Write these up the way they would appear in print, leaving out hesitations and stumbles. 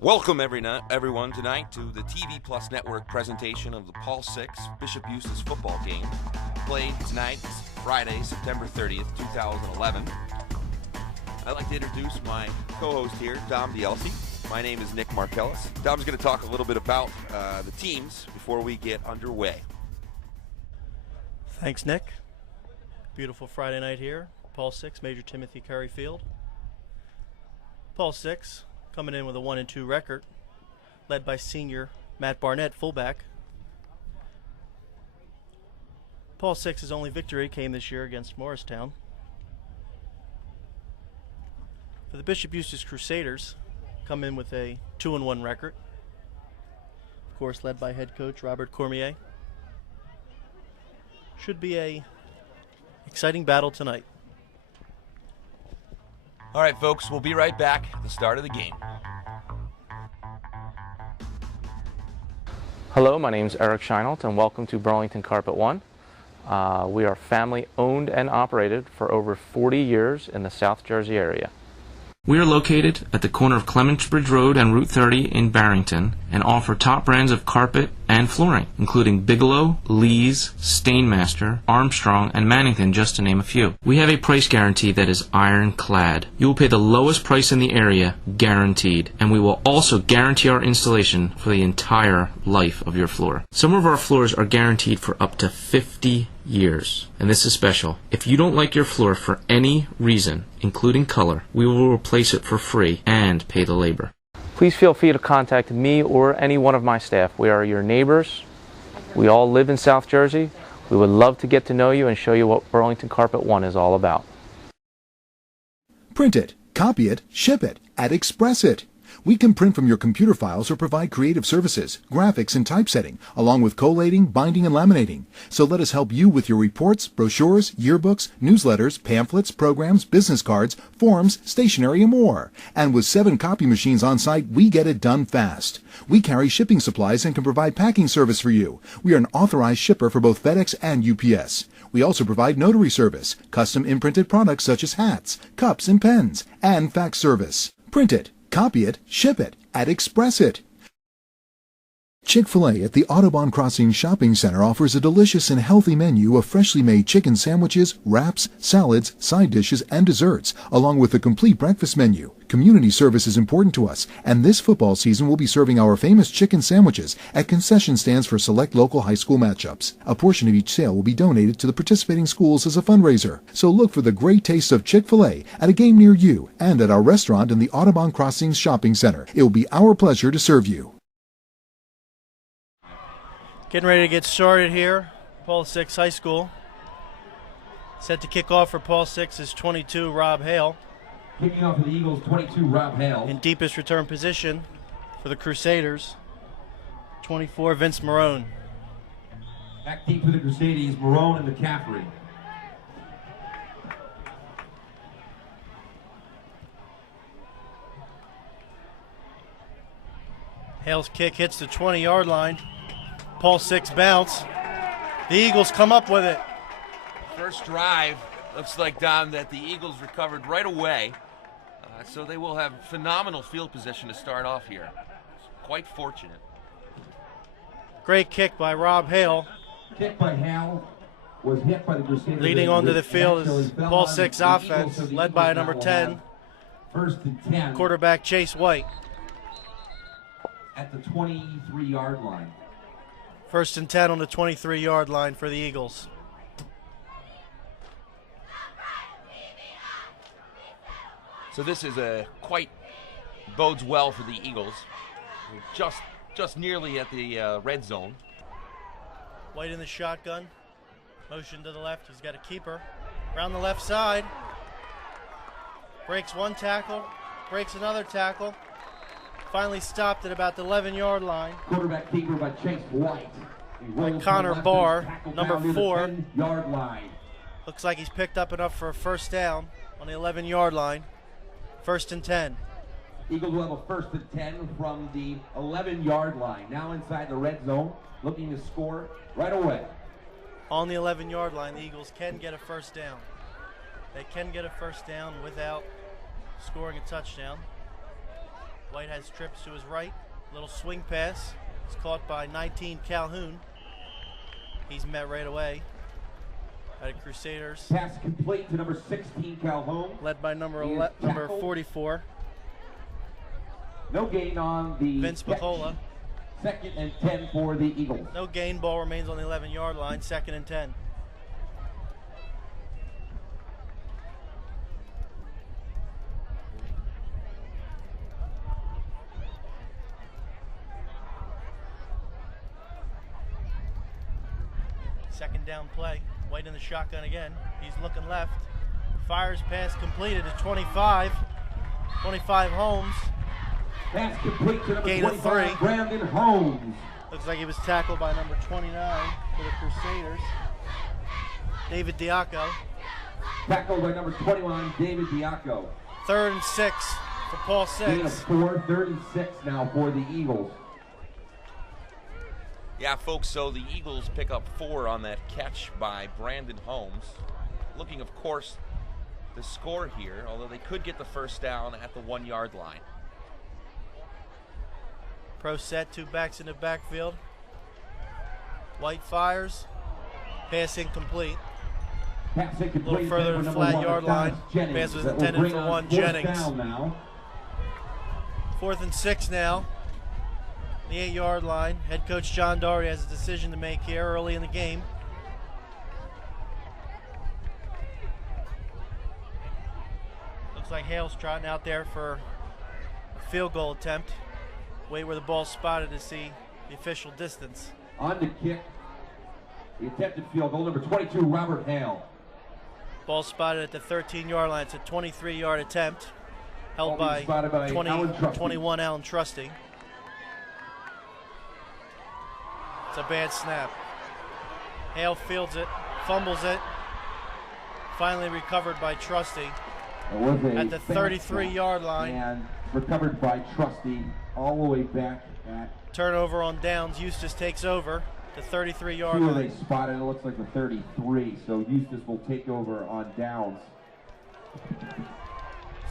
Welcome everyone tonight to the TV Plus Network presentation of the Paul VI Bishop Eustace football game played tonight, Friday, September 30th, 2011. I'd like to introduce my co-host here, Dom DLC. My name is Nick Markellis. Dom's going to talk a little bit about the teams before we get underway. Thanks, Nick. Beautiful Friday night here. Paul VI, Major Timothy Curry Field. Paul VI coming in with a 1-2 record, led by senior Matt Barnett, fullback. Paul VI's only victory came this year against Morristown. For the Bishop Eustace Crusaders, come in with a 2-1 record. Of course, led by head coach Robert Cormier. Should be a exciting battle tonight. All right, folks, we'll be right back at the start of the game. Hello, my name is Eric Scheinelt, and welcome to Burlington Carpet One. We are family owned and operated for over 40 years in the South Jersey area. We are located at the corner of Clementsbridge Road and Route 30 in Barrington and offer top brands of carpet and flooring, including Bigelow, Lee's, Stainmaster, Armstrong, and Mannington, just to name a few. We have a price guarantee that is ironclad. You will pay the lowest price in the area, guaranteed, and we will also guarantee our installation for the entire life of your floor. Some of our floors are guaranteed for up to 50 years, and this is special. If you don't like your floor for any reason, including color, we will replace it for free and pay the labor. Please feel free to contact me or any one of my staff. We are your neighbors. We all live in South Jersey. We would love to get to know you and show you what Burlington Carpet One is all about. Print it, copy it, ship it, and express it. We can print from your computer files or provide creative services, graphics, and typesetting, along with collating, binding, and laminating. So let us help you with your reports, brochures, yearbooks, newsletters, pamphlets, programs, business cards, forms, stationery, and more. And with 7 copy machines on site, we get it done fast. We carry shipping supplies and can provide packing service for you. We are an authorized shipper for both FedEx and UPS. We also provide notary service, custom imprinted products such as hats, cups, and pens, and fax service. Print it, copy it, ship it, and express it. Chick-fil-A at the Audubon Crossing Shopping Center offers a delicious and healthy menu of freshly made chicken sandwiches, wraps, salads, side dishes, and desserts, along with a complete breakfast menu. Community service is important to us, and this football season we'll be serving our famous chicken sandwiches at concession stands for select local high school matchups. A portion of each sale will be donated to the participating schools as a fundraiser. So look for the great taste of Chick-fil-A at a game near you and at our restaurant in the Audubon Crossing Shopping Center. It will be our pleasure to serve you. Getting ready to get started here. Paul VI High School. Set to kick off for Paul VI's 22, Rob Hale. Kicking off for the Eagles, 22, Rob Hale. In deepest return position for the Crusaders, 24, Vince Marone. Back deep for the Crusaders, Marone and McCaffrey. Hale's kick hits the 20-yard line. Paul VI bounce. The Eagles come up with it. First drive, looks like, Dom, that the Eagles recovered right away. So they will have phenomenal field position to start off here. Quite fortunate. Great kick by Rob Hale. Kick by Hale was hit by the Crusaders. Leading onto the field is Paul VI offense, led by number 10, First and 10 quarterback Chase White. at the 23-yard line. First and 10 on the 23-yard line for the Eagles. So this is quite bodes well for the Eagles. Just nearly at the red zone. White in the shotgun. Motion to the left. He's got a keeper. Around the left side. Breaks one tackle. Breaks another tackle. Finally stopped at about the 11-yard line. Quarterback keeper by Chase White. By Connor Barr, number 4. 10-yard line. Looks like he's picked up enough for a first down on the 11-yard line. First and 10. Eagles will have a first and 10 from the 11-yard line. Now inside the red zone, looking to score right away. On the 11-yard line, the Eagles can get a first down. They can get a first down without scoring a touchdown. White has trips to his right. Little swing pass. It's caught by 19 Calhoun. He's met right away by the Crusaders. Pass complete to number 16 Calhoun. Led by number 44. No gain on the Vince catch. Picola. 2nd and 10 for the Eagles. No gain. Ball remains on the 11-yard line. 2nd and 10. Second down play. White in the shotgun again. He's looking left. Fires pass completed at 25. 25 Holmes. Pass complete to number Gain of 25, 3. Brandon Holmes. Looks like he was tackled by number 29 for the Crusaders. David Diaco. Tackled by number 21, David Diaco. 3rd and 6 for Paul Gain of 6. 4, 3rd and 6 now for the Eagles. Yeah, folks, so the Eagles pick up 4 on that catch by Brandon Holmes. Looking, of course, to score here, although they could get the first down at the 1-yard line. Pro set, 2 backs in the backfield. White fires. Pass incomplete. Pass A incomplete. little further to the flat yard line. Pass was intended for 1, Jennings. 4th and 6 now. The 8-yard line. Head coach John Doherty has a decision to make here early in the game. Looks like Hale's trotting out there for a field goal attempt. Wait where the ball's spotted to see the official distance. On the kick. The attempted field goal, number 22, Robert Hale. Ball spotted at the 13-yard line. It's a 23-yard attempt. Held Ball by, being spotted by Alan Trusty. 21 Alan Trusty. It's a bad snap. Hale fields it, fumbles it. Finally recovered by Trusty It was a at the bad 33-yard line. And recovered by Trusty all the way back at Turnover on downs. Eustace takes over the 33-yard where they line. spotted. It looks like the 33. So Eustace will take over on downs.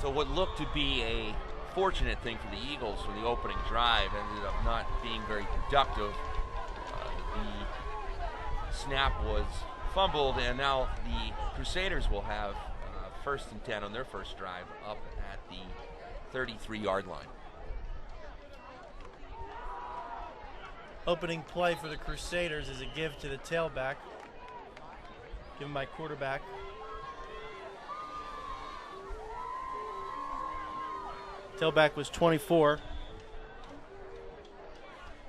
So what looked to be a fortunate thing for the Eagles from the opening drive ended up not being very productive. The snap was fumbled, and now the Crusaders will have 1st and 10 on their first drive up at the 33-yard line. Opening play for the Crusaders is a give to the tailback. Given by quarterback. Tailback was 24.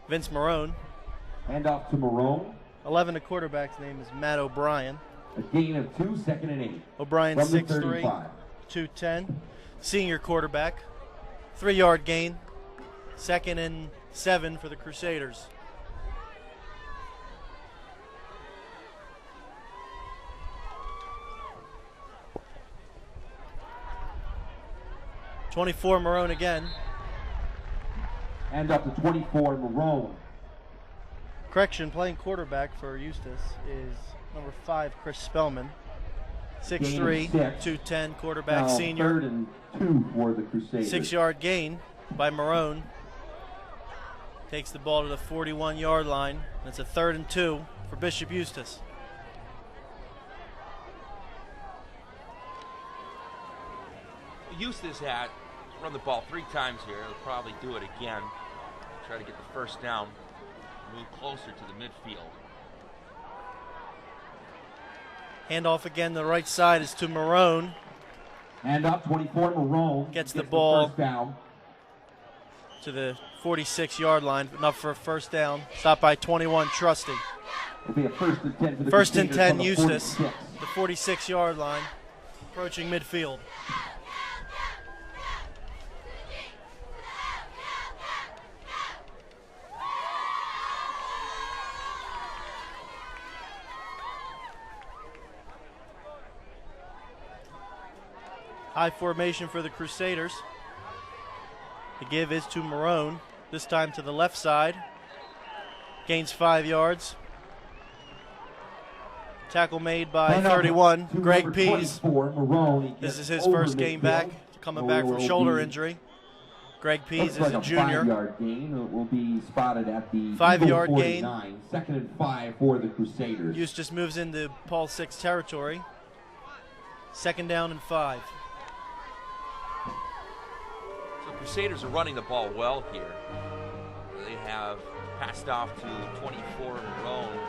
Vince Marone. Hand off to Marone. 11, the quarterback's name is Matt O'Brien. A gain of 2, 2nd and 8. O'Brien From the 6'3", 35. 210. Senior quarterback. 3-yard gain. 2nd and 7 for the Crusaders. '24 Marone again. And up to 24, Marone. Correction, playing quarterback for Eustace is number 5, Chris Spellman. 6'3", 210 quarterback, Now, senior. 3rd and 2 for the Crusaders. 6-yard gain by Marone. Takes the ball to the 41-yard line. It's a 3rd and 2 for Bishop Eustace. Eustace had run the ball 3 times here. They'll probably do it again. Try to get the first down, move closer to the midfield. Handoff again to the right side is to Marone. And up 24, Marone Gets the ball first down. To the 46-yard line, enough for a first down. Stopped by 21, Trusty. It'll be a 1st and 10 for the First and Crusaders 10, on the Eustace. 46. The 46-yard line, approaching midfield. High formation for the Crusaders. The give is to Marone, this time to the left side. Gains 5 yards. Tackle made by 31, Greg Pease. Marone, This is his first game back, coming back from shoulder injury. Greg Pease Looks is like a junior. 5-yard gain. It will be spotted at the 5-yard gain. 49. 2nd and 5 for the Crusaders. Eustace moves into Paul 6 territory. 2nd down and 5. So the Crusaders are running the ball well here. They have passed off to 24 Marone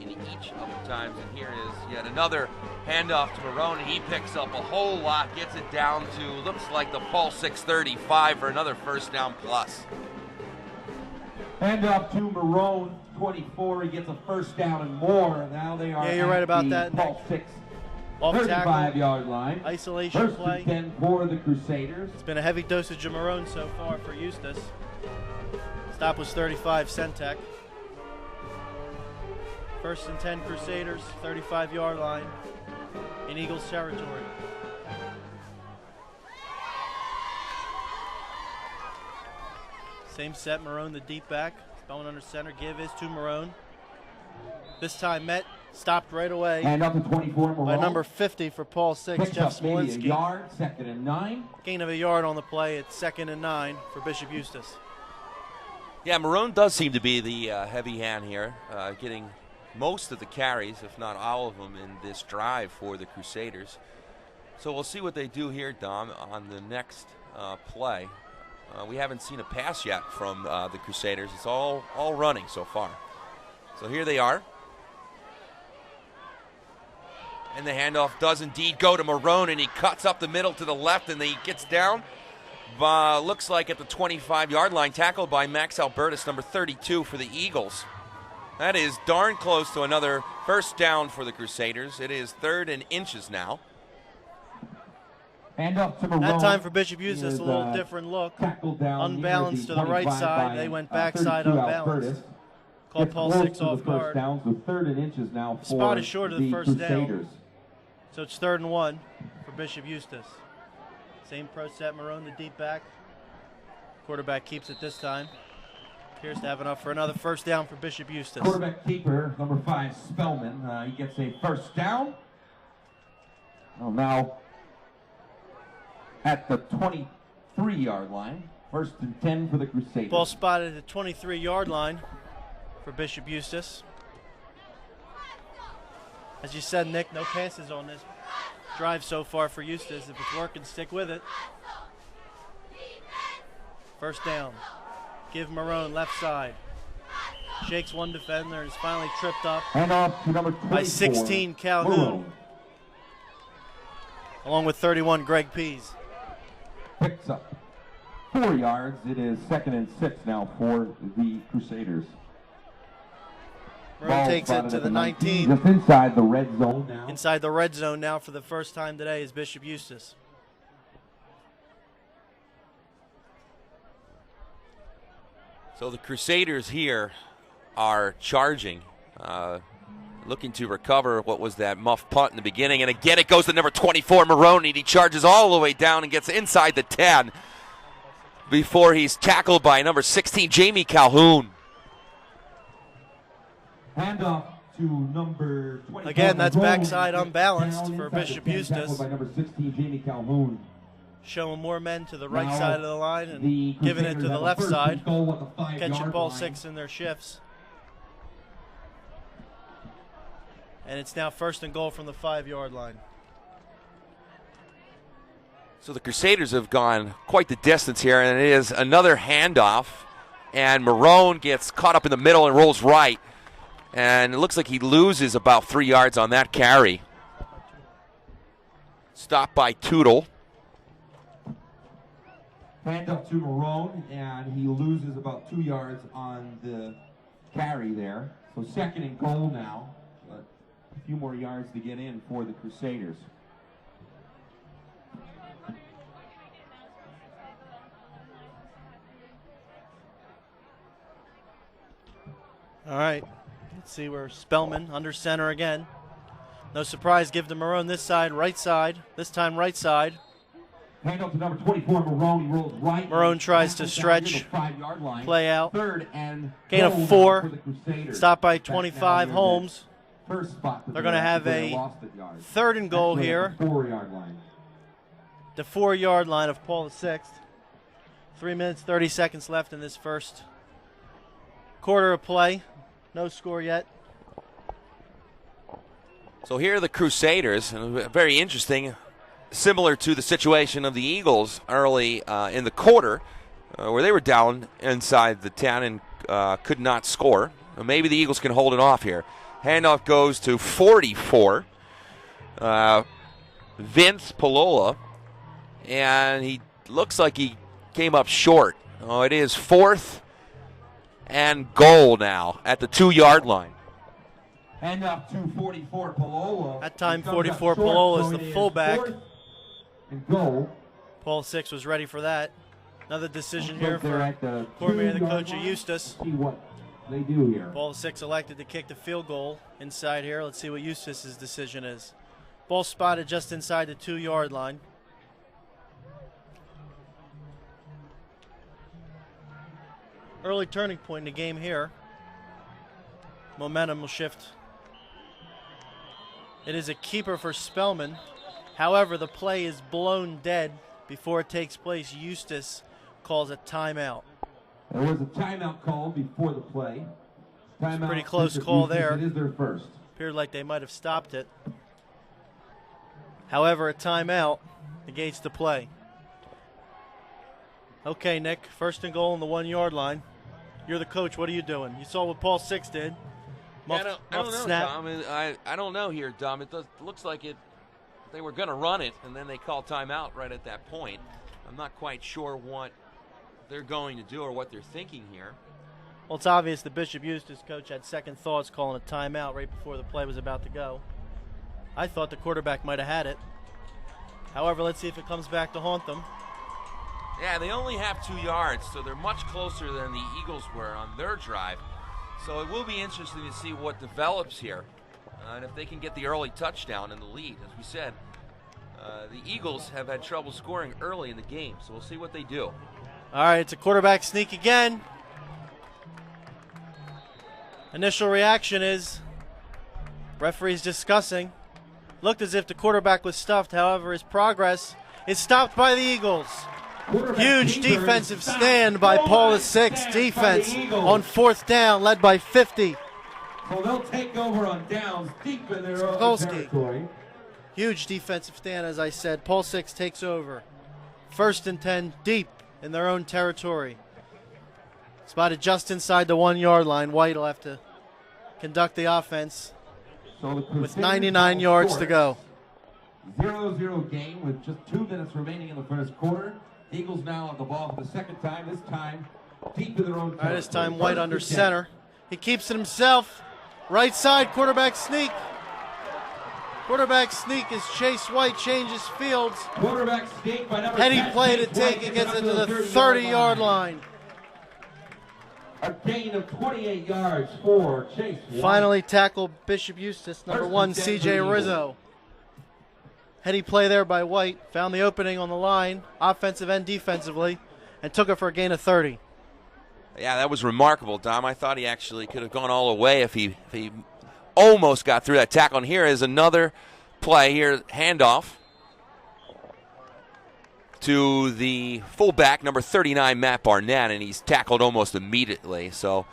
in each of the times. And here is yet another handoff to Marone. He picks up a whole lot, gets it down to, looks like the Paul 635 for another first down plus. Handoff to Marone, 24. He gets a first down and more. Now they are Yeah, you're right about the that, Paul Nick. 6 Off tackle, 35-yard line. isolation First play. and 10 for the Crusaders. It's been a heavy dosage of Marone so far for Eustace. Stop was 35, Centec. 1st and 10 Crusaders, 35-yard line in Eagles territory. Same set, Marone the deep back. Spellman under center, give is to Marone. This time met, stopped right away And up to 24, Marone. by number 50 for Paul 6, Picks Jeff up maybe a Smolinski. yard, 2nd and 9. Gain of a yard on the play. It's 2nd and 9 for Bishop Eustace. Yeah, Marone does seem to be the heavy hand here, getting most of the carries, if not all of them, in this drive for the Crusaders. So we'll see what they do here, Dom, on the next play. We haven't seen a pass yet from the Crusaders. It's all running so far. So here they are. And the handoff does indeed go to Marone, and he cuts up the middle to the left, and he gets down. Looks like at the 25-yard line, tackled by Max Albertus, number 32 for the Eagles. That is darn close to another first down for the Crusaders. It is 3rd and inches now. And up to Marone. That time for Bishop Eustace, a little different look. Tackled down Unbalanced to the right 25 side. by, They went backside 32 unbalanced. Albertus. Called Gets Paul close 6 to off the first guard. down, so 3rd and inches now for Spot is short of the first down. Crusaders. So it's 3rd and 1 for Bishop Eustace. Same pro set, Marone the deep back. Quarterback keeps it this time. Appears to have enough for another first down for Bishop Eustace. Quarterback keeper, number 5, Spellman. He gets a first down. Well, now at the 23-yard line. 1st and 10 for the Crusaders. Ball spotted at the 23-yard line for Bishop Eustace. As you said, Nick, no passes on this drive so far for Eustace. If it's working, stick with it. First down. Give Marone left side. Shakes one defender and is finally tripped up And off to number 24, by 16, Calhoun. Marone. Along with 31, Greg Pease. Picks up 4 yards. It is 2nd and 6 now for the Crusaders. Marone Ball takes it spotted to at the 19. Just inside the red zone now. Inside the red zone now for the first time today is Bishop Eustace. So the Crusaders here are charging, looking to recover what was that muff punt in the beginning. And again, it goes to number 24, Marone, and he charges all the way down and gets inside the 10 before he's tackled by number 16, Jamie Calhoun. Handoff to number 24. Again, that's Marone. backside unbalanced Down for inside Bishop the 10, Eustace. tackled by number 16, Jamie Calhoun. Showing more men to the right Now, side of the line and the giving it Crusaders to the have a left first side. and goal at the 5-yard Catching ball line. 6 in their shifts. And it's now 1st and goal from the 5-yard line. So the Crusaders have gone quite the distance here, and it is another handoff. And Marone gets caught up in the middle and rolls right. And it looks like he loses about 3 yards on that carry. Stopped by Tootle. Hand up to Marone, and he loses about 2 yards on the carry there. So 2nd and goal now, but a few more yards to get in for the Crusaders. All right. Let's see where Spellman under center again. No surprise, give to Marone this side, right side. This time right side. Hand up to number 24, Marone. He rolls right. Marone tries to Tackles down stretch, near the 5-yard line. play out. 3rd and Gain of goal 4. for the Crusaders. Stop by Back down 25, near Holmes. the first spot that They're going to have they a lost at yards. 3rd and goal Actually, here. at the 4-yard line. The 4-yard line of Paul VI. 3 minutes, 30 seconds left in this first quarter of play. No score yet. So here are the Crusaders, very interesting, similar to the situation of the Eagles early in the quarter, where they were down inside the 10 and could not score. Maybe the Eagles can hold it off here. Handoff goes to 44, Vince Palola, and he looks like he came up short. Oh, it is 4th and goal now at the 2-yard line. Hand up to 44 Palola. That time 44 Palola is the fullback. And goal. Paul Six was ready for that. Another decision here for coordinator, the coach of Eustace. See what they do here. Paul Six elected to kick the field goal inside here. Let's see what Eustace's decision is. Ball spotted just inside the 2-yard line. Early turning point in the game here. Momentum will shift. It is a keeper for Spellman. However, the play is blown dead before it takes place. Eustace calls a timeout. There was a timeout called before the play. Timeout, pretty close call there. It is their first. Appeared like they might have stopped it. However, a timeout negates the play. Okay, Nick, 1st and goal on the 1-yard line. You're the coach. What are you doing? You saw what Paul Six did. I don't know, snap. Dom. I don't know here, Dom. It looks like they were going to run it, and then they called timeout right at that point. I'm not quite sure what they're going to do or what they're thinking here. Well, it's obvious the Bishop Eustace coach had second thoughts calling a timeout right before the play was about to go. I thought the quarterback might have had it. However, let's see if it comes back to haunt them. Yeah, they only have 2 yards, so they're much closer than the Eagles were on their drive. So it will be interesting to see what develops here, and if they can get the early touchdown in the lead. As we said, the Eagles have had trouble scoring early in the game, so we'll see what they do. All right, it's a quarterback sneak again. Initial reaction is referee's discussing. Looked as if the quarterback was stuffed. However, his progress is stopped by the Eagles. Huge defensive stand by Paula Six. Defense on 4th down, led by 50. So they'll take over on downs deep in their own territory. Huge defensive stand, as I said. Paul Six takes over. 1st and 10, deep in their own territory. Spotted just inside the 1-yard line. White will have to conduct the offense with 99 yards to go. 0-0 game with just 2 minutes remaining in the first quarter. Eagles now on the ball for the second time. This time deep in their own territory. All right, this time White under center. He keeps it himself. Right side, quarterback sneak. Quarterback sneak as Chase White changes fields. Quarterback sneak by number Heady 10, play to Chase take White it, gets gets into up the to 30-yard line. A gain of 28 yards for Chase White. Finally tackled Bishop Eustace, number 1, C.J. Rizzo. Heady play there by White. Found the opening on the line, offensive and defensively, and took it for a gain of 30. Yeah, that was remarkable, Dom. I thought he actually could have gone all the way if he almost got through that tackle. And here is another play here, handoff to the fullback, number 39, Matt Barnett, and he's tackled almost immediately. So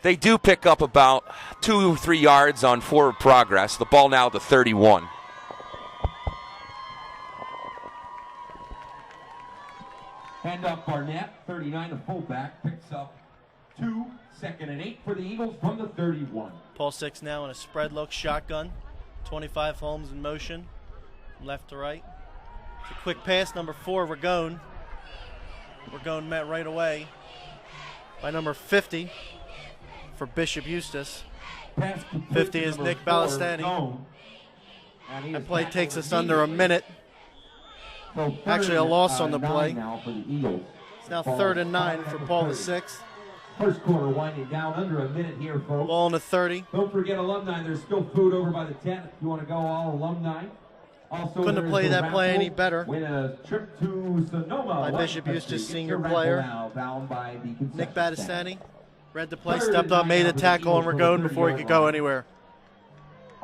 they do pick up about 2 or 3 yards on forward progress. The ball now at the 31. Hand up Barnett, 39, the fullback, picks up 2, 2nd and 8 for the Eagles from the 31. Paul Six now in a spread look shotgun. 25 Holmes in motion, from left to right. It's a quick pass, number 4, Ragone. Ragone met right away by number 50 for Bishop Eustace. 50 is Nick Balestani. That play takes us under a minute. Actually, a loss on the play. It's now 3rd and 9 for Paul the Sixth. First quarter winding down, under a minute here, folks. Ball on the 30. Don't forget alumni. There's still food over by the tent if you want to go all alumni. Also, couldn't have played that play any better. Win a trip to Sonoma. By Bishop Eustace, senior player. Nick Battistani read the play, stepped up, made a tackle on Ragone before he could go anywhere.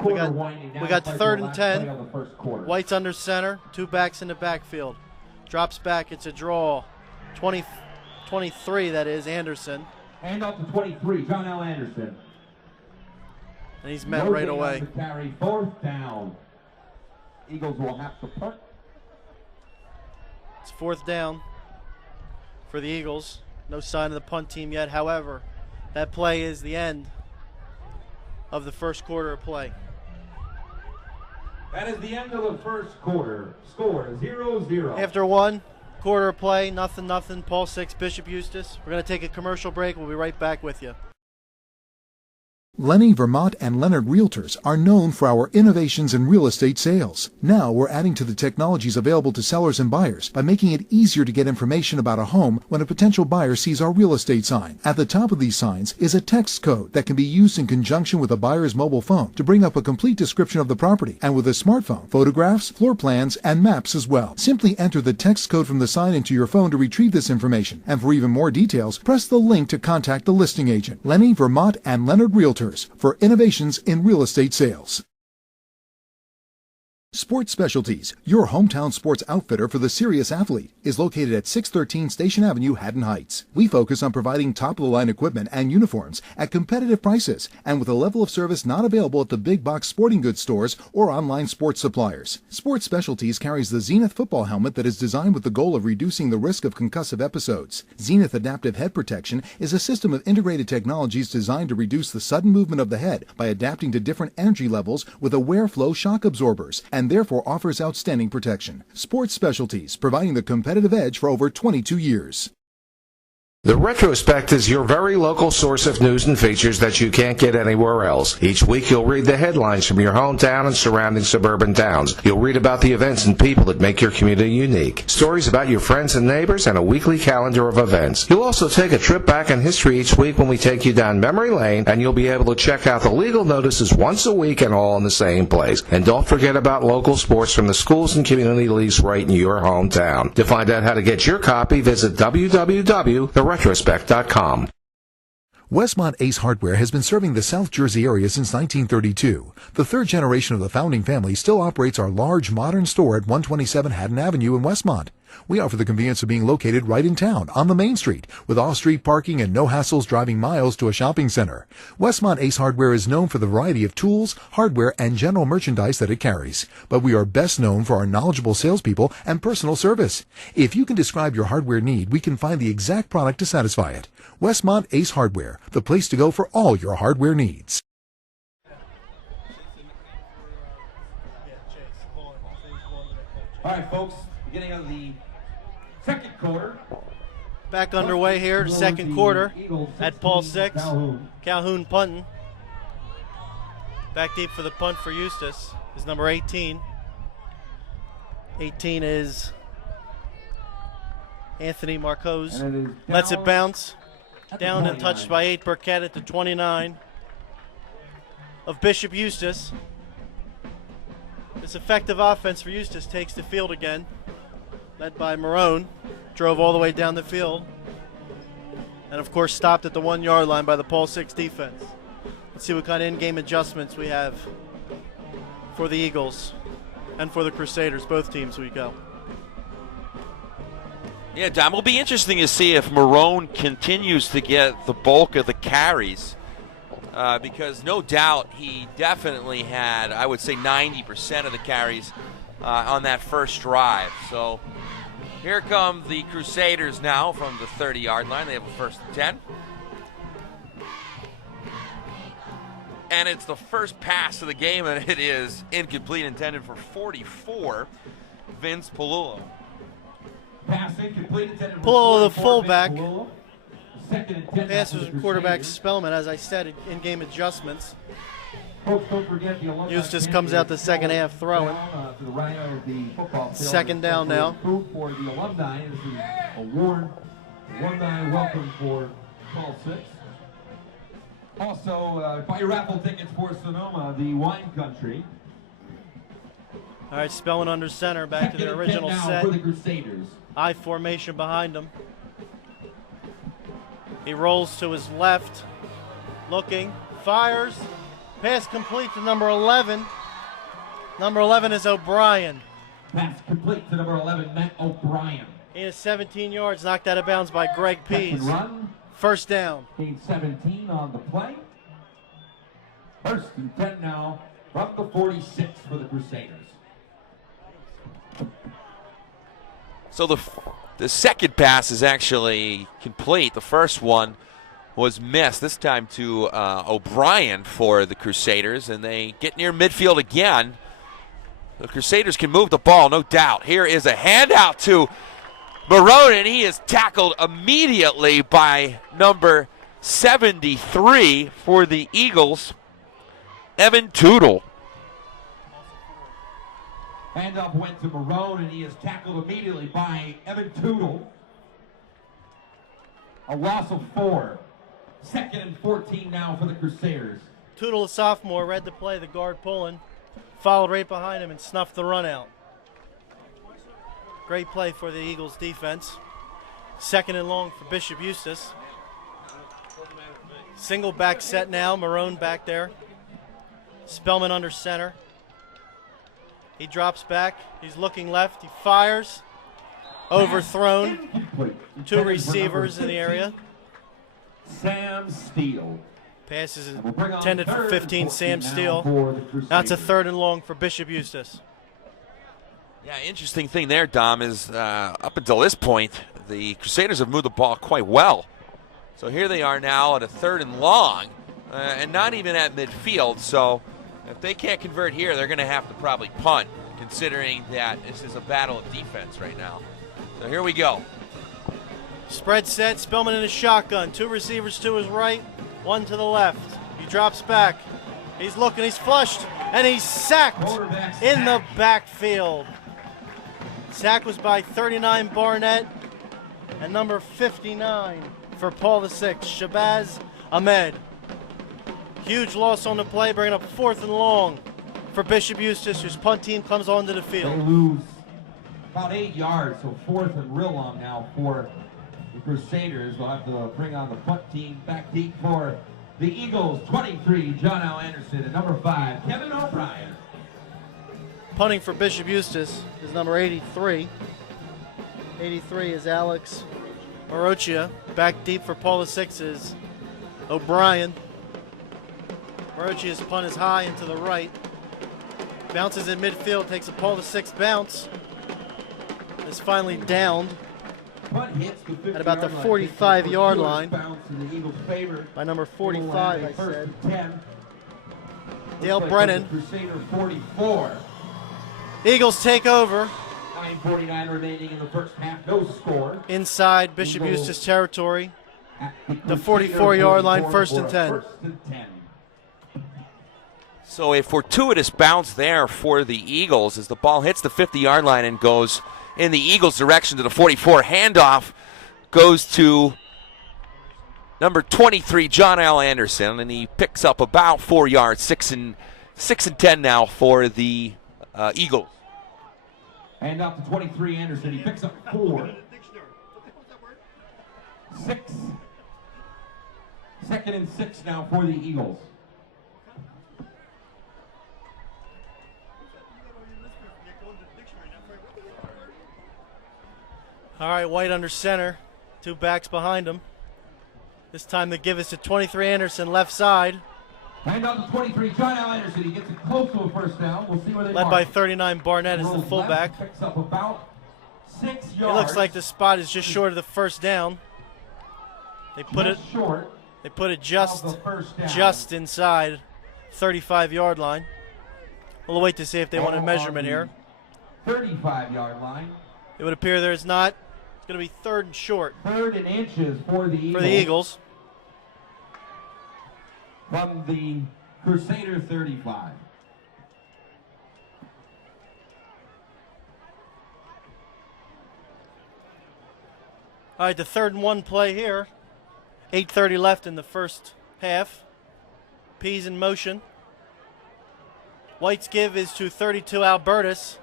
We got 3rd and 10. White's under center, 2 backs in the backfield. Drops back, it's a draw. 23, that is, Anderson. Hand off to 23, John L. Anderson. And he's met right away. Carry, 4th down. Eagles will have to punt. It's 4th down for the Eagles. No sign of the punt team yet. However, that play is the end of the first quarter of play. That is the end of the first quarter. Score 0-0. After 1 quarter of play, nothing. Paul 6, Bishop Eustace. We're going to take a commercial break. We'll be right back with you. Lenny, Vermont, and Leonard Realtors are known for our innovations in real estate sales. Now we're adding to the technologies available to sellers and buyers by making it easier to get information about a home when a potential buyer sees our real estate sign. At the top of these signs is a text code that can be used in conjunction with a buyer's mobile phone to bring up a complete description of the property, and with a smartphone, photographs, floor plans, and maps as well. Simply enter the text code from the sign into your phone to retrieve this information, and for even more details, press the link to contact the listing agent. Lenny, Vermont, and Leonard Realtors, for innovations in real estate sales. Sports Specialties, your hometown sports outfitter for the serious athlete, is located at 613 Station Avenue, Haddon Heights. We focus on providing top-of-the-line equipment and uniforms at competitive prices and with a level of service not available at the big box sporting goods stores or online sports suppliers. Sports Specialties carries the Zenith football helmet that is designed with the goal of reducing the risk of concussive episodes. Zenith Adaptive Head Protection is a system of integrated technologies designed to reduce the sudden movement of the head by adapting to different energy levels with aware flow shock absorbers, and therefore offers outstanding protection. Sports Specialties, providing the competitive edge for over 22 years. The Retrospect is your very local source of news and features that you can't get anywhere else. Each week you'll read the headlines from your hometown and surrounding suburban towns. You'll read about the events and people that make your community unique. Stories about your friends and neighbors, and a weekly calendar of events. You'll also take a trip back in history each week when we take you down memory lane, and you'll be able to check out the legal notices once a week and all in the same place. And don't forget about local sports from the schools and community leagues right in your hometown. To find out how to get your copy, visit www.retrospect.com. Westmont Ace Hardware has been serving the South Jersey area since 1932. The third generation of the founding family still operates our large modern store at 127 Haddon Avenue in Westmont. We offer the convenience of being located right in town on the main street with off-street parking and no hassles driving miles to a shopping center. Westmont Ace Hardware is known for the variety of tools, hardware, and general merchandise that it carries. But we are best known for our knowledgeable salespeople and personal service. If you can describe your hardware need, we can find the exact product to satisfy it. Westmont Ace Hardware, the place to go for all your hardware needs. All right, folks, beginning of the second quarter. Back underway here, second quarter at Paul 6. Calhoun punting. Back deep for the punt for Eustace is number 18. 18 is Anthony Marcos. Lets it bounce. Down and touched by 8 Burkett at the 29 of Bishop Eustace. This effective offense for Eustace takes the field again. Led by Marone. Drove all the way down the field. And of course stopped at the 1 yard line by the Paul 6 defense. Let's see what kind of in-game adjustments we have for the Eagles and for the Crusaders. Both teams we go. Yeah, Dom, it'll be interesting to see if Marone continues to get the bulk of the carries because no doubt he definitely had, I would say, 90% of the carries on that first drive. So here come the Crusaders now from the 30-yard line. They have a 1st and 10. And it's the first pass of the game, and it is incomplete, intended for 44, Vince Palullo. Pass incomplete, Palullo, the fullback. Passes from quarterback Spellman, as I said, in-game adjustments. Eustace comes out the second half throwing. Second down now. For the alumni, this is a warm alumni welcome for Paul 6. Also, buy raffle tickets for Sonoma, the wine country. All right, Spellman under center, back to their original set. For the Crusaders. I formation behind him. He rolls to his left, looking, fires, pass complete to number 11. Number 11 is O'Brien. Pass complete to number 11, Matt O'Brien. He is 17 yards, knocked out of bounds by Greg Pease. Run. First down. Gain 17 on the play. First and 10 now from the 46 for the Crusaders. So the second pass is actually complete. The first one was missed, this time to O'Brien for the Crusaders, and they get near midfield again. The Crusaders can move the ball, no doubt. Here is a handout to Marone, and he is tackled immediately by number 73 for the Eagles, Evan Tootle. Handoff went to Marone, and he is tackled immediately by Evan Tootle. A loss of 4. Second and 14 now for the Crusaders. Tootle, a sophomore, read the play, the guard pulling, followed right behind him and snuffed the run out. Great play for the Eagles defense. Second and long for Bishop Eustace. Single back set now, Marone back there. Spellman under center. He drops back, he's looking left, he fires. Overthrown. Two receivers in the area. Sam Steele. Pass is intended for 15, Sam Steele. Now it's a third and long for Bishop Eustace. Yeah, interesting thing there, Dom, is up until this point, the Crusaders have moved the ball quite well. So here they are now at a third and long, and not even at midfield. So if they can't convert here, they're going to have to probably punt, considering that this is a battle of defense right now. So here we go. Spread set, Spellman in a shotgun. Two receivers to his right, one to the left. He drops back. He's looking, he's flushed, and he's sacked in the backfield. Sack was by 39 Barnett and number 59 for Paul VI, Shabazz Ahmed. Huge loss on the play, bringing up fourth and long for Bishop Eustace, whose punt team comes onto the They field. lose about 8 yards, so fourth and real long now for the Crusaders. They'll have to bring on the punt team back deep for the Eagles. 23, John Al Anderson, and number 5, Kevin O'Brien. Punting for Bishop Eustace is number 83. 83 is Alex Marochia. Back deep for Paul VI is O'Brien. Marochia's punt is high and to the right. Bounces in midfield, takes a Paul VI bounce. Is finally downed Punt hits the 50 at about the line. 45-yard line Bounce in the Eagles' favor. by number 45, I First said. and 10. Dale Looks like Brennan. the Crusader 44. Eagles take over 9:49 remaining in the first half. No score. inside Bishop Eagles Eustace territory. At The Crusader 44-yard line, 44 first and for 10. First and 10. So a fortuitous bounce there for the Eagles as the ball hits the 50-yard line and goes in the Eagles' direction to the 44. Handoff goes to number 23, John Al Anderson, and he picks up about 4 yards, 6 and 10 now for the Eagles. Hand off to 23, Anderson. He picks up 4. 6. Second and 6 now for the Eagles. All right, White under center. Two backs behind him. This time they give us to 23 Anderson, left side. Hand off to 23, John Al Anderson. He gets it close to a first down. We'll see where they Led mark. by 39 Barnett as the Rolls fullback. left, picks up about 6 It yards. looks like the spot is just short of the first down. They put it Just short. They put it of just the first down. inside 35-yard line. We'll wait to see if they want a measurement here. 35-yard line. It would appear there is not. It's going to be third and short Third and inches for the Eagles. for the Eagles. From the Crusader 35. All right, the 3rd and 1 play here. 8:30 left in the first half. Pease in motion. White's give is to 32 Albertus.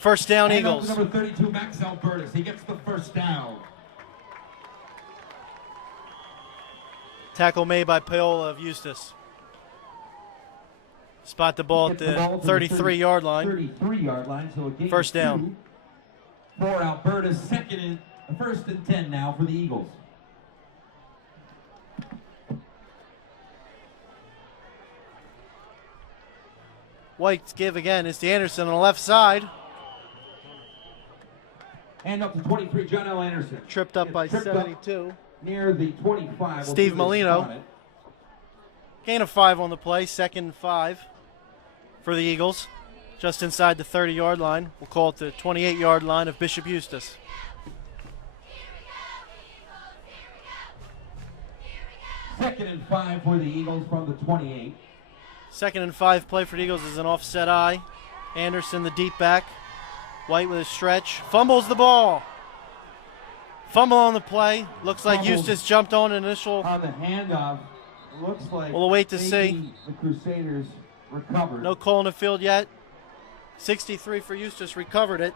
First down, Hand off Eagles. to number 32, Max Albertus. He gets the first down. Tackle made by Paola of Eustace. Spot the ball at Gets the ball the to the 33-yard line. 33-yard line, so a gain First of down. for Alberta. First and 10 now for the Eagles. White's give again is to Anderson on the left side. Hand up to 23, John L. Anderson. Tripped up by 72. Near the 25. Steve Molino. Gain of 5 on the play, 2nd and 5 for the Eagles. Just inside the 30-yard line. We'll call it the 28-yard line of Bishop Eustace. Second and 5 for the Eagles from the 28. 2nd and 5 play for the Eagles is an offset eye. Anderson, the deep back. White with a stretch. Fumbles the ball. Fumble on the play. Looks like Eustace jumped on an initial. On the handoff, looks like we'll wait to see. The Crusaders recovered. No call in the field yet. 63 for Eustace, recovered it.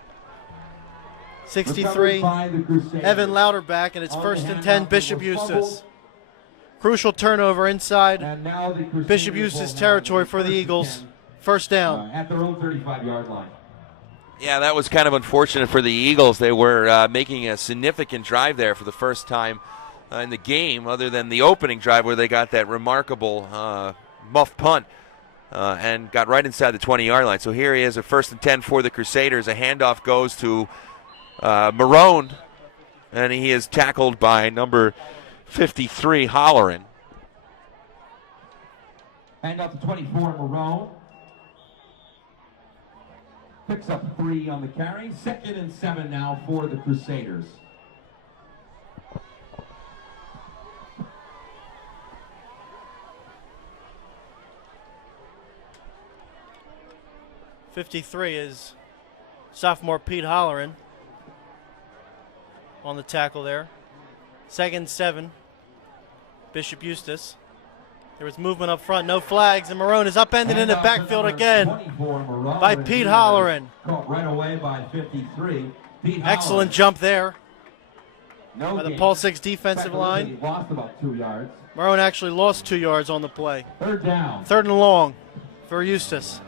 63, Evan Louderback, and it's 1st and 10, Bishop Eustace. Crucial turnover inside Bishop Eustace territory for the Eagles. First down. At their own 35-yard line. Yeah, that was kind of unfortunate for the Eagles. They were making a significant drive there for the first time in the game, other than the opening drive where they got that remarkable muff punt and got right inside the 20-yard line. So here he is, a 1st and 10 for the Crusaders. A handoff goes to Marone, and he is tackled by number 53, Holleran. Hand up to 24, Marone. Picks up 3 on the carry. 2nd and 7 now for the Crusaders. .53 is sophomore Pete Holleran on the tackle there. 2nd and 7, Bishop Eustace. There was movement up front, no flags, and Marone is upended in the backfield again by Pete Holleran. Caught right away by 53. Excellent jump there by the Paul 6 defensive line. Lost about 2 yards. Marone actually lost 2 yards on the play. 3rd down. 3rd and long for Eustace.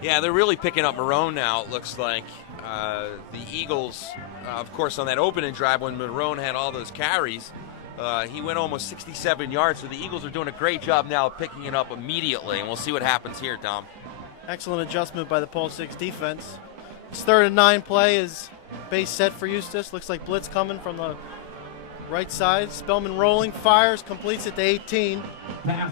Yeah, they're really picking up Marone now, it looks like. The Eagles, of course, on that opening drive when Marone had all those carries, he went almost 67 yards. So the Eagles are doing a great job now of picking it up immediately, and we'll see what happens here, Dom. Excellent adjustment by the Paul 6 defense. This 3rd and 9 play is base set for Eustace. Looks like blitz coming from the right side. Spellman rolling, fires, completes it to 18.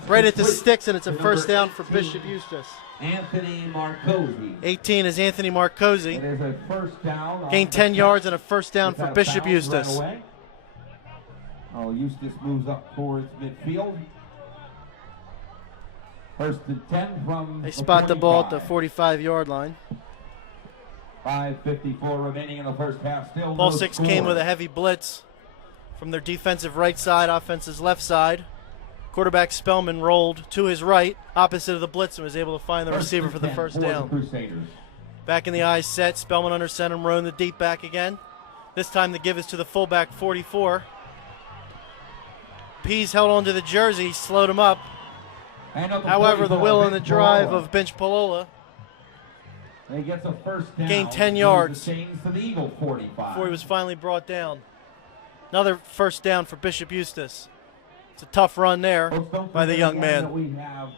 Right at the sticks, and it's a 1st down for Bishop Eustace. Anthony Marcosi. 18 is Anthony Marcosi. It is a 1st down. Gained 10 yards and a 1st down for Bishop Eustace. Eustace moves up towards midfield. 1st and 10 from They spot the ball at the 45-yard line. 5:54 remaining in the first half. Still Paul no 6 score. came with a heavy blitz from their defensive right side, offense's left side. Quarterback Spellman rolled to his right, opposite of the blitz, and was able to find the receiver for the 1st down. Back in the eyes set, Spellman under center, Marone the deep back again. This time the give is to the fullback 44. Pease held onto the jersey, slowed him up. However, the will and the drive of Bench Palola He gets a 1st down. gained 10 yards To the Eagle 45. before he was finally brought down. Another 1st down for Bishop Eustace. It's a tough run there by the young man. We have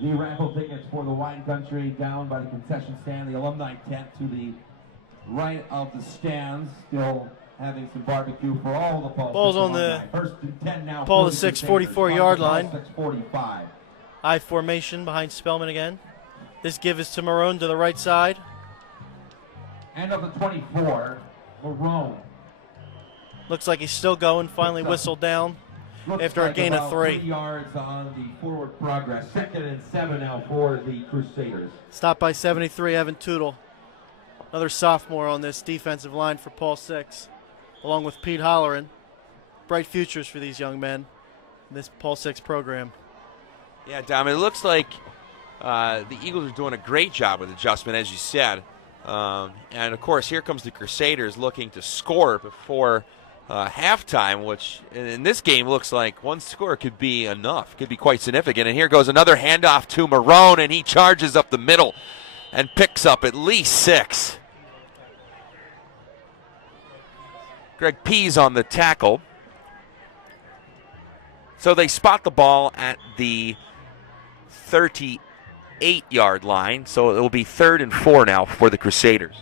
the raffle tickets for the wine country down by the concession stand, the alumni tent to the right of the stands. Still having some barbecue for all the Paul. Ball's on the 1st and 10 now. Paul the 6 44-yard line. 6:45. I formation behind Spellman again. This give is to Marone to the right side. And of the 24, Marone. Looks like he's still going. Finally whistled down after a gain of 3. 3 yards on the forward progress. 2nd and 7 now for the Crusaders. Stopped by 73, Evan Tootle. Another sophomore on this defensive line for Paul 6, along with Pete Holleran. Bright futures for these young men in this Paul 6 program. Yeah, Dom, it looks like the Eagles are doing a great job with adjustment, as you said. And, of course, here comes the Crusaders looking to score before halftime, which in this game looks like one score could be enough, could be quite significant. And here goes another handoff to Marone, and he charges up the middle and picks up at least 6. Greg Pease on the tackle. So they spot the ball at the 38-yard line. So it will be 3rd and 4 now for the Crusaders.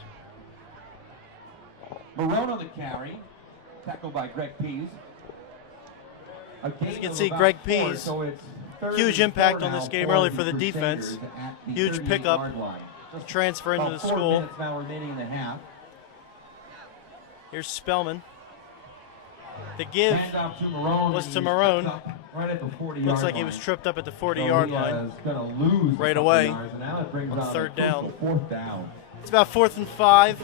Marone on the carry. Tackled by Greg Pease. As you can see, Greg Pease, huge impact on this game early for the defense. Huge pickup, transfer into the school. Here's Spellman. The give was to Marone. Looks like he was tripped up at the 40-yard line right away on 3rd down. It's about 4th and 5.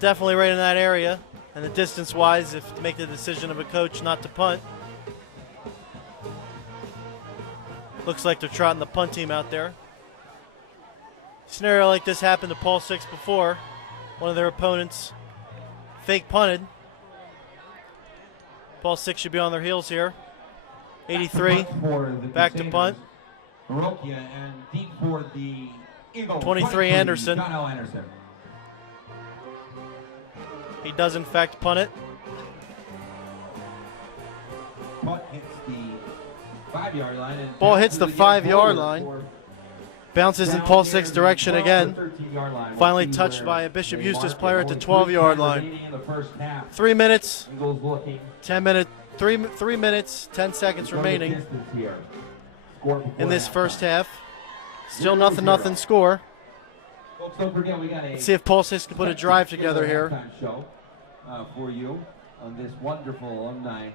Definitely right in that area. And the distance-wise, if to make the decision of a coach not to punt. Looks like they're trotting the punt team out there. Scenario like this happened to Paul Six before. One of their opponents fake punted. Paul Six should be on their heels here. 83, back to punt. 23, Anderson. He does in fact punt it. Punt hits the 5-yard line. Ball hits the 5-yard line. Bounces in Paul Six's direction again. Finally touched by a Bishop Eustace player at the 12-yard line. 3 minutes, 3 minutes, 10 seconds remaining in this first half. Still nothing score. Let's see if Paul Six can put a drive together here. For you on this wonderful alumni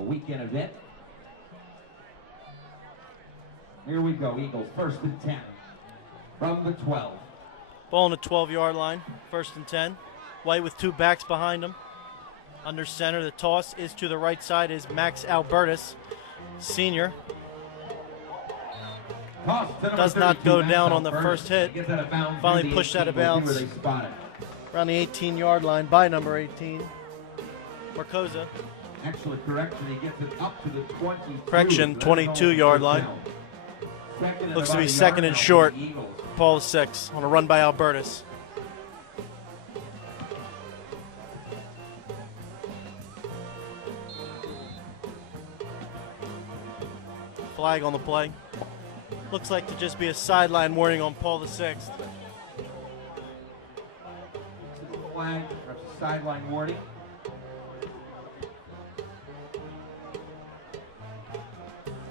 weekend event. Here we go, Eagles, 1st and 10 from the 12. Ball on the 12-yard line, 1st and 10. White with 2 backs behind him. Under center, the toss is to the right side is Max Albertus, senior. Does not go down on the first hit. Finally pushed out of bounds around the 18-yard line by number 18, Marcosa. Actually, correction, he gets it up to the 22. Correction, 22-yard line. Looks to be 2nd and short. Paul Six on a run by Albertus. Flag on the play. Looks like to just be a sideline warning on Paul VI. Flag, sideline warning.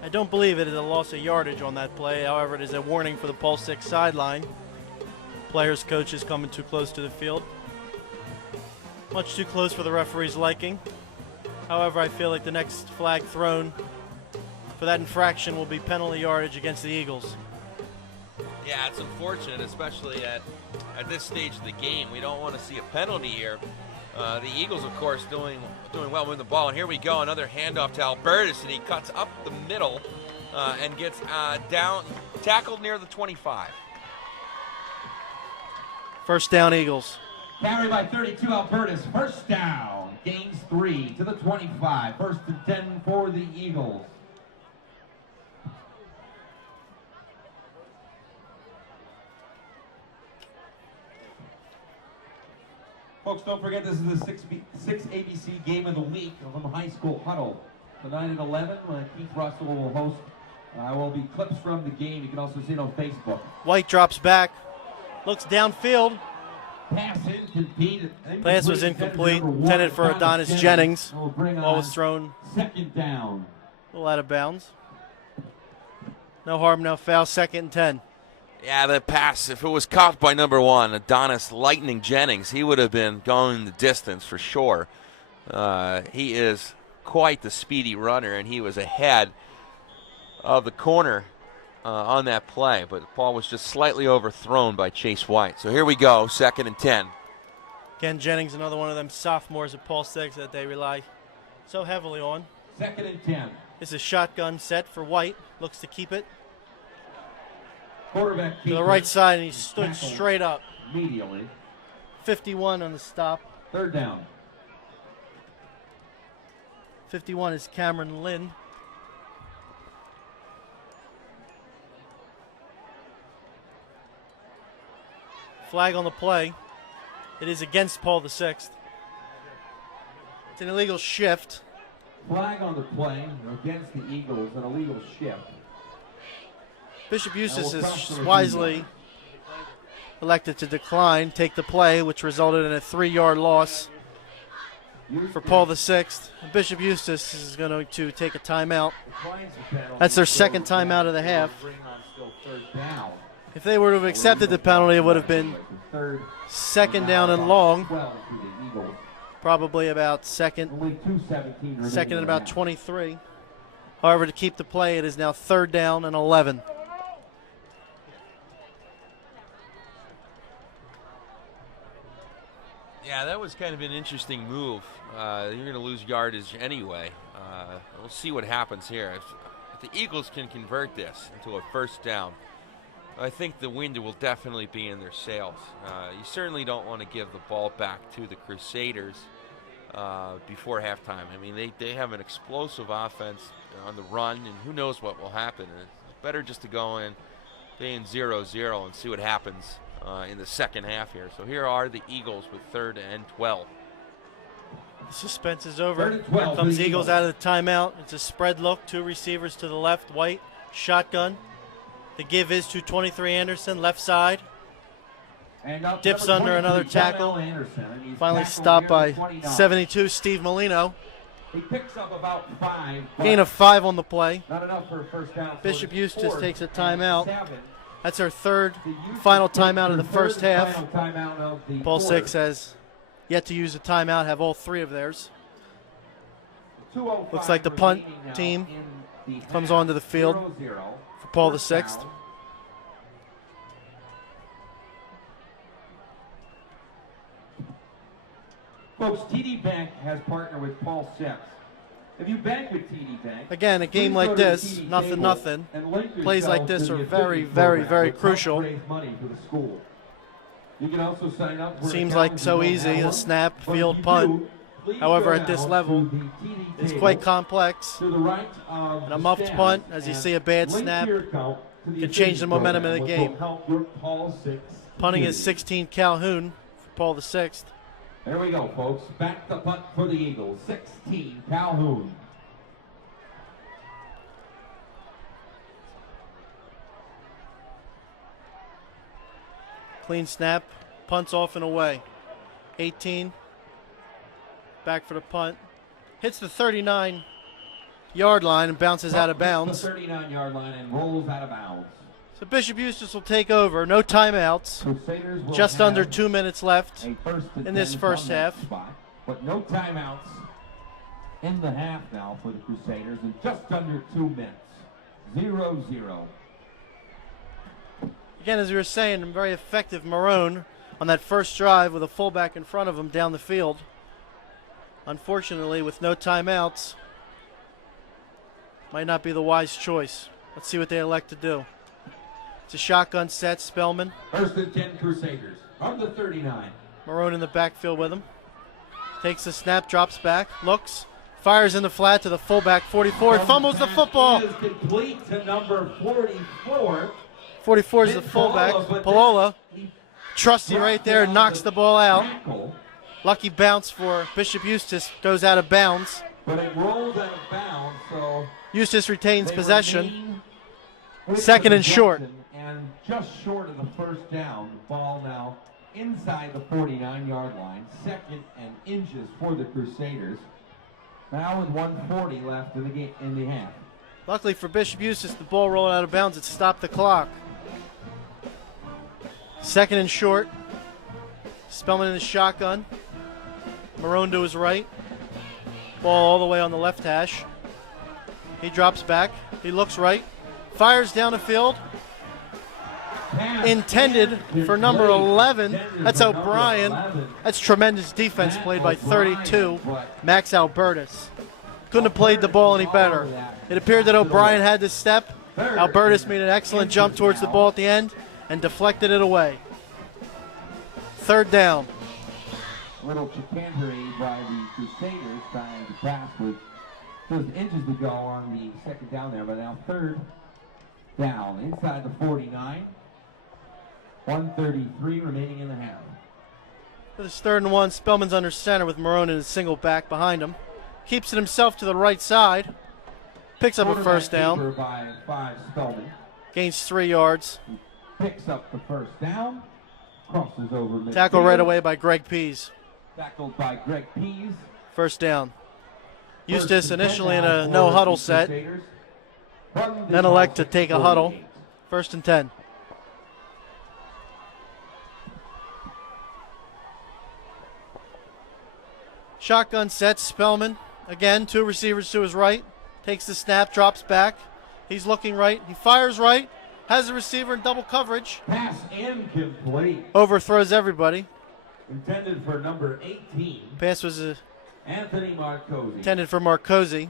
I don't believe it is a loss of yardage on that play. However, it is a warning for the Paul Six sideline. Players, coaches coming too close to the field. Much too close for the referee's liking. However, I feel like the next flag thrown for that infraction will be penalty yardage against the Eagles. Yeah, it's unfortunate, especially at this stage of the game. We don't want to see a penalty here. The Eagles, of course, doing well with the ball. And here we go, another handoff to Albertus, and he cuts up the middle and gets down, tackled near the 25. 1st down, Eagles. Carry by 32, Albertus. 1st down. Gains 3 to the 25. 1st and 10 for the Eagles. Folks, don't forget this is the 6 ABC game of the week from High School Huddle. Tonight at 11, Keith Russell will host. Will be clips from the game. You can also see it on Facebook. White drops back, looks downfield. Pass incomplete. Pass was incomplete. Intended for Adonis Jennings. Ball was thrown. 2nd down. A little out of bounds. No harm, no foul. 2nd and 10. Yeah, the pass, if it was caught by number 1, Adonis Lightning Jennings, he would have been going the distance for sure. He is quite the speedy runner, and he was ahead of the corner on that play, but the ball was just slightly overthrown by Chase White. So here we go, 2nd and 10. Ken Jennings, another one of them sophomores at Paul Six that they rely so heavily on. 2nd and 10. This is shotgun set for White. Looks to keep it. Quarterback To the right side, and he stood straight up. Immediately. 51 on the stop. 3rd down. 51 is Cameron Lynn. Flag on the play. It is against Paul VI. It's an illegal shift. Flag on the play against the Eagles, an illegal shift. Bishop Eustace And we'll has cross the wisely elected to decline, take the play, which resulted in a 3-yard loss for Paul VI. Bishop Eustace is going to take a timeout. That's their second timeout of the half. If they were to have accepted the penalty, it would have been second down and long. Probably about second and about 23. However, to keep the play, it is now third down and 11. Yeah, that was kind of an interesting move. You're going to lose yardage anyway. We'll see what happens here. If the Eagles can convert this into a first down, I think the wind will definitely be in their sails. You certainly don't want to give the ball back to the Crusaders before halftime. I mean, they have an explosive offense on the run, and who knows what will happen. It's better just to go in, being 0-0 and see what happens in the second half here. So here are the Eagles with 3rd and 12. The suspense is over. Here comes Eagles out of the timeout. It's a spread look. 2 receivers to the left. White, shotgun. The give is to 23 Anderson, left side. Dips under another tackle. Finally stopped by 72 Steve Molino. He picks up about 5. Gain of 5 on the play. Not enough for a first down. Bishop Eustace takes a timeout. That's our third final timeout of the first half. Paul VI has yet to use a timeout, have all 3 of theirs. Looks like the punt team comes onto the field for Paul VI. Folks, TD Bank has partnered with Paul VI. If you bank with TD Bank, again, a game like this, nothing. Plays like this are very, very, very crucial. Seems like so easy, a snap, field, punt. However, at this level, it's quite complex. And a muffed punt, as you see a bad snap, can change the momentum of the game. Punting is 16 Calhoun for Paul VI. There we go, folks. Back the punt for the Eagles. 16, Calhoun. Clean snap, punts off and away. 18, back for the punt. Hits the 39-yard line and bounces out of bounds. The 39-yard line and rolls out of bounds. So Bishop Eustace will take over. No timeouts. Just under 2 minutes left in this first half. But no timeouts in the half now for the Crusaders in just under 2 minutes. 0-0. Again, as we were saying, very effective Marone on that first drive with a fullback in front of him down the field. Unfortunately, with no timeouts, might not be the wise choice. Let's see what they elect to do. It's a shotgun set, Spellman. 1st and 10 Crusaders from the 39. Marone in the backfield with him. Takes the snap, drops back, looks, fires in the flat to the fullback, 44, fumbles the football. Is complete to number 44. 44 is the fullback, Palola. Trusty right there, knocks the ball out. Lucky bounce for Bishop Eustace, goes out of bounds. But it rolls out of bounds, so Eustace retains possession. 2nd and short. And just short of the first down. Ball now inside the 49-yard line. 2nd and inches for the Crusaders. Now with 1:40 left in the game, in the half. Luckily for Bishop Eustace, the ball rolled out of bounds. It stopped the clock. 2nd and short. Spellman in the shotgun. Marone to his right. Ball all the way on the left hash. He drops back. He looks right. Fires down the field. Intended for number 11. That's O'Brien. That's tremendous defense played by 32, Max Albertus. Couldn't have played the ball any better. It appeared that O'Brien had to step. Albertus made an excellent jump towards the ball at the end and deflected it away. 3rd down. Little chicanery by the Crusaders trying to pass with just inches to go on the 2nd down there, but now 3rd down inside the 49. 1:33 remaining in the half. With his 3rd and 1, Spellman's under center with Marone in a single back behind him. Keeps it himself to the right side. Picks up a first down. By 5, Spellman. Gains 3 yards. Picks up the first down. Crosses over midfield. Tackle right away by Greg Pease. Tackled by Greg Pease. First down. Eustace initially in a no huddle set. Then elect to take a huddle. 1st and 10. Shotgun set, Spellman. Again, 2 receivers to his right. Takes the snap, drops back. He's looking right. He fires right. Has the receiver in double coverage. Pass incomplete. Overthrows everybody. Intended for number 18. Pass was Anthony Marcosi. intended for Marcosi.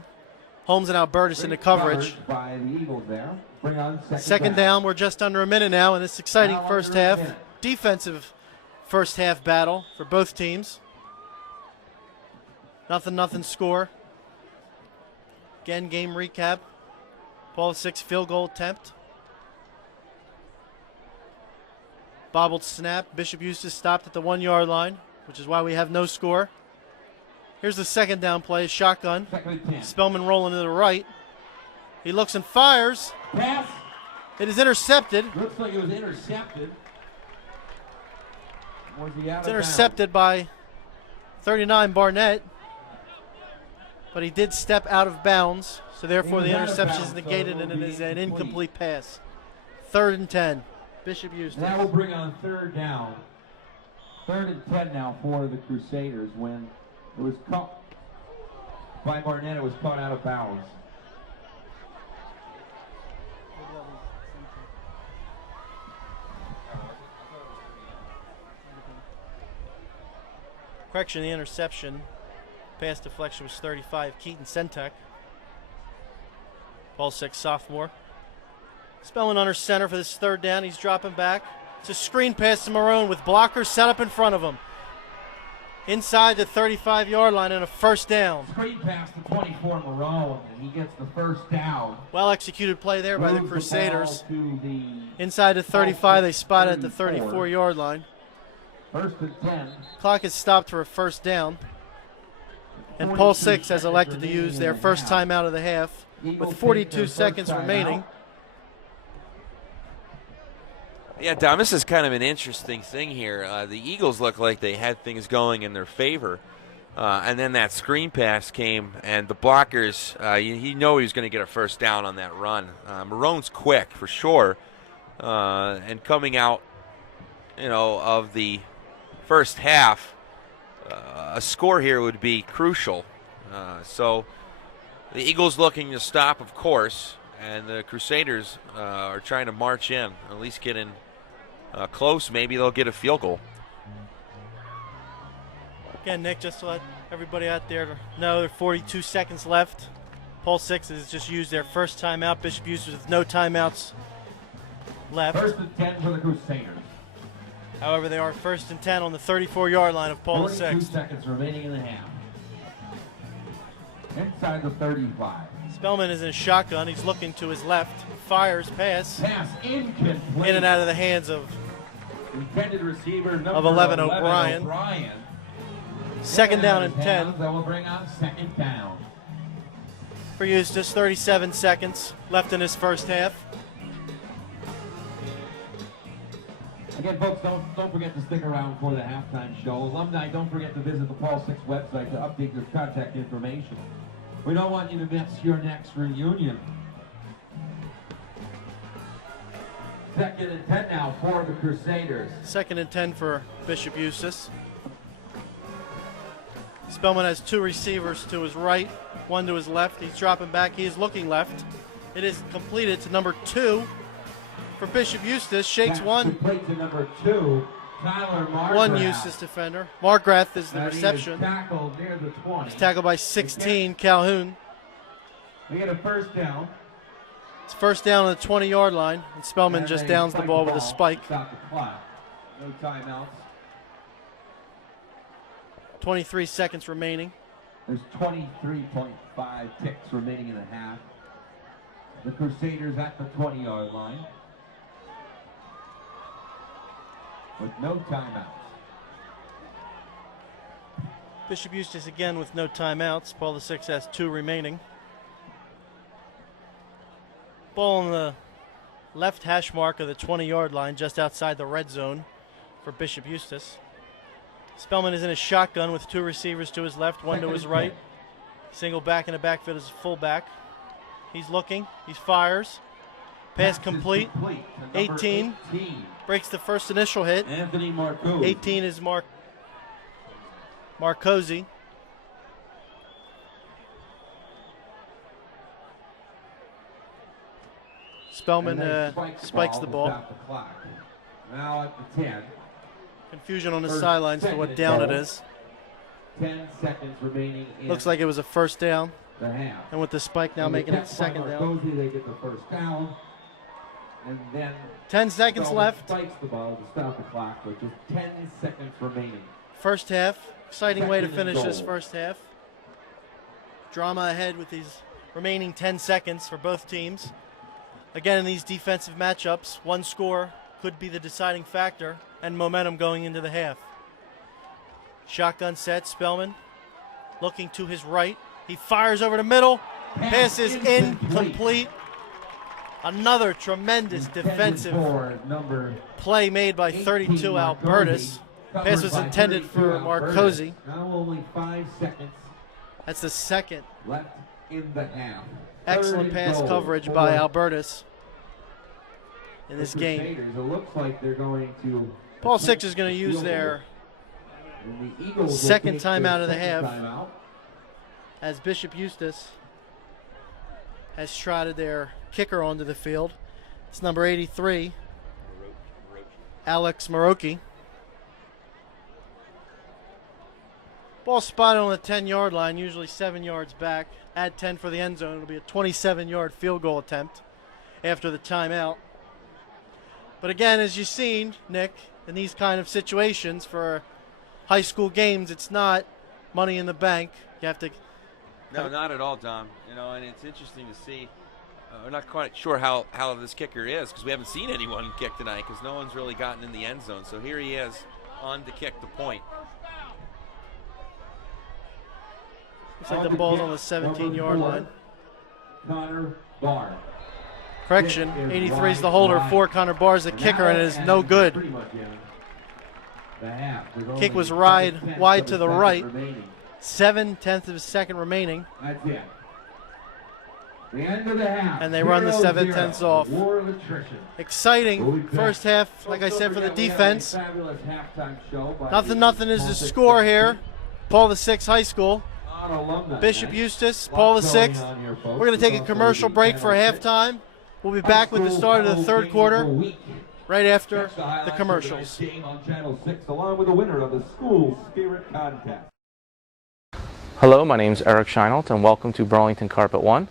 Holmes and Albertus in the coverage. By the Eagles there. Bring on Second down. We're just under a minute now in this exciting Now first under a half. minute. Defensive first half battle for both teams. Nothing score. Again, game recap. Paul 6 field goal attempt. Bobbled snap. Bishop Eustace stopped at the 1-yard line, which is why we have no score. Here's the second down play, shotgun. Spellman rolling to the right. He looks and fires. Pass. It is intercepted. Looks like it was intercepted. Was he out It's of intercepted by 39 Barnett. But he did step out of bounds, so therefore the interception is negated and it is an incomplete pass. 3rd and 10. Bishop Eustace. That will bring on 3rd down. 3rd and 10 now for the Crusaders when it was caught by Barnett. It was caught out of bounds. Correction, the interception. Pass deflection was 35, Keaton Sentek. Paul 6 sophomore. Spellman under center for this 3rd down. He's dropping back. It's a screen pass to Marone with blockers set up in front of him. Inside the 35-yard line and a first down. Screen pass to 24 Marone, and he gets the first down. Well executed play there by the Moves Crusaders. ball to the Inside the 35, they spot it at the 34-yard line. 1st and 10. Clock is stopped for a first down. And Paul 6 has elected to use their first timeout of the half with 42 seconds remaining. Yeah, Dom, this is kind of an interesting thing here. The Eagles look like they had things going in their favor. And then that screen pass came, and the blockers, he knew he was going to get a first down on that run. Marone's quick, for sure. And coming out, of the first half, a score here would be crucial. So the Eagles looking to stop, of course, and the Crusaders are trying to march in, at least get in close. Maybe they'll get a field goal. Again, Nick, just to let everybody out there know, there are 42 seconds left. Paul 6 has just used their first timeout. Bishop Eustace with no timeouts left. 1st and 10 for the Crusaders. However, they are 1st and 10 on the 34-yard line of Paul 42 6. seconds remaining in the half. Inside the 35. Spellman is in a shotgun. He's looking to his left. Fires, pass. Pass incomplete. In and out of the hands of Intended receiver number 11 O'Brien. Second down and 10. That will bring on 2nd down. For Eustace, 37 seconds left in his first half. Again, folks, don't forget to stick around for the halftime show. Alumni, don't forget to visit the Paul 6 website to update your contact information. We don't want you to miss your next reunion. 2nd and 10 now for the Crusaders. 2nd and 10 for Bishop Eustace. Spellman has 2 receivers to his right, 1 to his left. He's dropping back. He is looking left. It is completed to number 2 for Bishop Eustace. Shakes That's one. complete to number 2, Tyler Margrath. One Eustace defender. Margrath is the And he is reception. tackled near the 20. He's tackled by 16, Calhoun. We get a first down. It's first down on the 20-yard line, and Spellman And just they downs the spike ball with a spike. Stop the clock. No timeouts. 23 seconds remaining. There's 23.5 ticks remaining in the half. The Crusaders at the 20-yard line with no timeouts. Bishop Eustace again with no timeouts. Paul VI has 2 remaining. Ball on the left hash mark of the 20-yard line, just outside the red zone for Bishop Eustace. Spellman is in a shotgun with 2 receivers to his left, 1 to his right. Single back in the backfield is a fullback. He's looking. He fires. Pass complete. 18. Breaks the first initial hit. 18 is Marcosi. Spellman spikes the ball. Now at the 10. Confusion on the sidelines for what down it is. 10 seconds remaining. Looks like it was a first down. The half. And with the spike now making it second down. They get the first down. And then 10 seconds Spellman left. spikes the ball to stop the clock, but just 10 seconds remaining. First half. Exciting way to Second and finish this goal. first half. Drama ahead with these remaining 10 seconds for both teams. Again, in these defensive matchups, one score could be the deciding factor and momentum going into the half. Shotgun set, Spellman looking to his right. He fires over the middle. Pass is incomplete. Another tremendous defensive play made by 32 Albertus. Pass was intended for Marcosi. Now only 5 seconds That's the second left in the half. excellent Third pass and goal coverage for by Albertus in this the game. Crusaders. It looks like they're going to. Paul Six is going to use their And the Eagles will second take timeout their of the second half. timeout. As Bishop Eustace has trotted their kicker onto the field. It's number 83, Alex Maroki. Ball spotted on the 10-yard line, usually 7 yards back. Add 10 for the end zone. It'll be a 27-yard field goal attempt after the timeout. But again, as you've seen, Nick, in these kind of situations for high school games, it's not money in the bank. You have to. No, not at all, Dom. You know, and it's interesting to see. We're not quite sure how this kicker is because we haven't seen anyone kick tonight because no one's really gotten in the end zone. So here he is on to kick the point. Looks like the ball's on the 17-yard line. Connor Barr. Correction, 83 is the holder, 4 Connor Barr is the kicker, and it is no good. Pretty much in the half. There's Kick was only wide 7/10 wide of to a the second right. remaining. 7/10 of a second remaining, That's it. The end of the half. and they run the 7/10 off. War of attrition. Exciting first half, like I said, for the defense. Fabulous halftime show by Nothing is the score here. Paul VI High School, Bishop Eustace, Paul VI. We're going to take a commercial break for halftime. We'll be back with the start of the third quarter right after the commercials. Game on Channel 6 along with the winner of the School Spirit Contest. Hello, my name is Eric Scheinolt and welcome to Burlington Carpet One.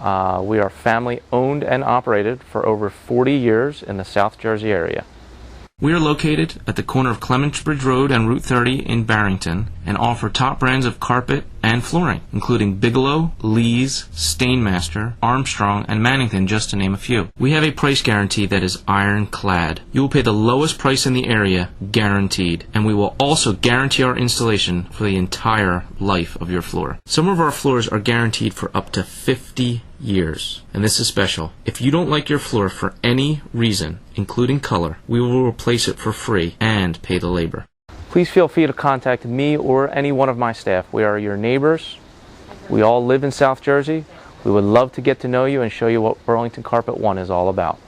We are family owned and operated for over 40 years in the South Jersey area. We are located at the corner of Clementsbridge Road and Route 30 in Barrington and offer top brands of carpet and flooring, including Bigelow, Lee's, Stainmaster, Armstrong, and Mannington, just to name a few. We have a price guarantee that is ironclad. You will pay the lowest price in the area, guaranteed, and we will also guarantee our installation for the entire life of your floor. Some of our floors are guaranteed for up to 50 years, and this is special. If you don't like your floor for any reason, including color, we will replace it for free and pay the labor. Please feel free to contact me or any one of my staff. We are your neighbors. We all live in South Jersey. We would love to get to know you and show you what Burlington Carpet One is all about.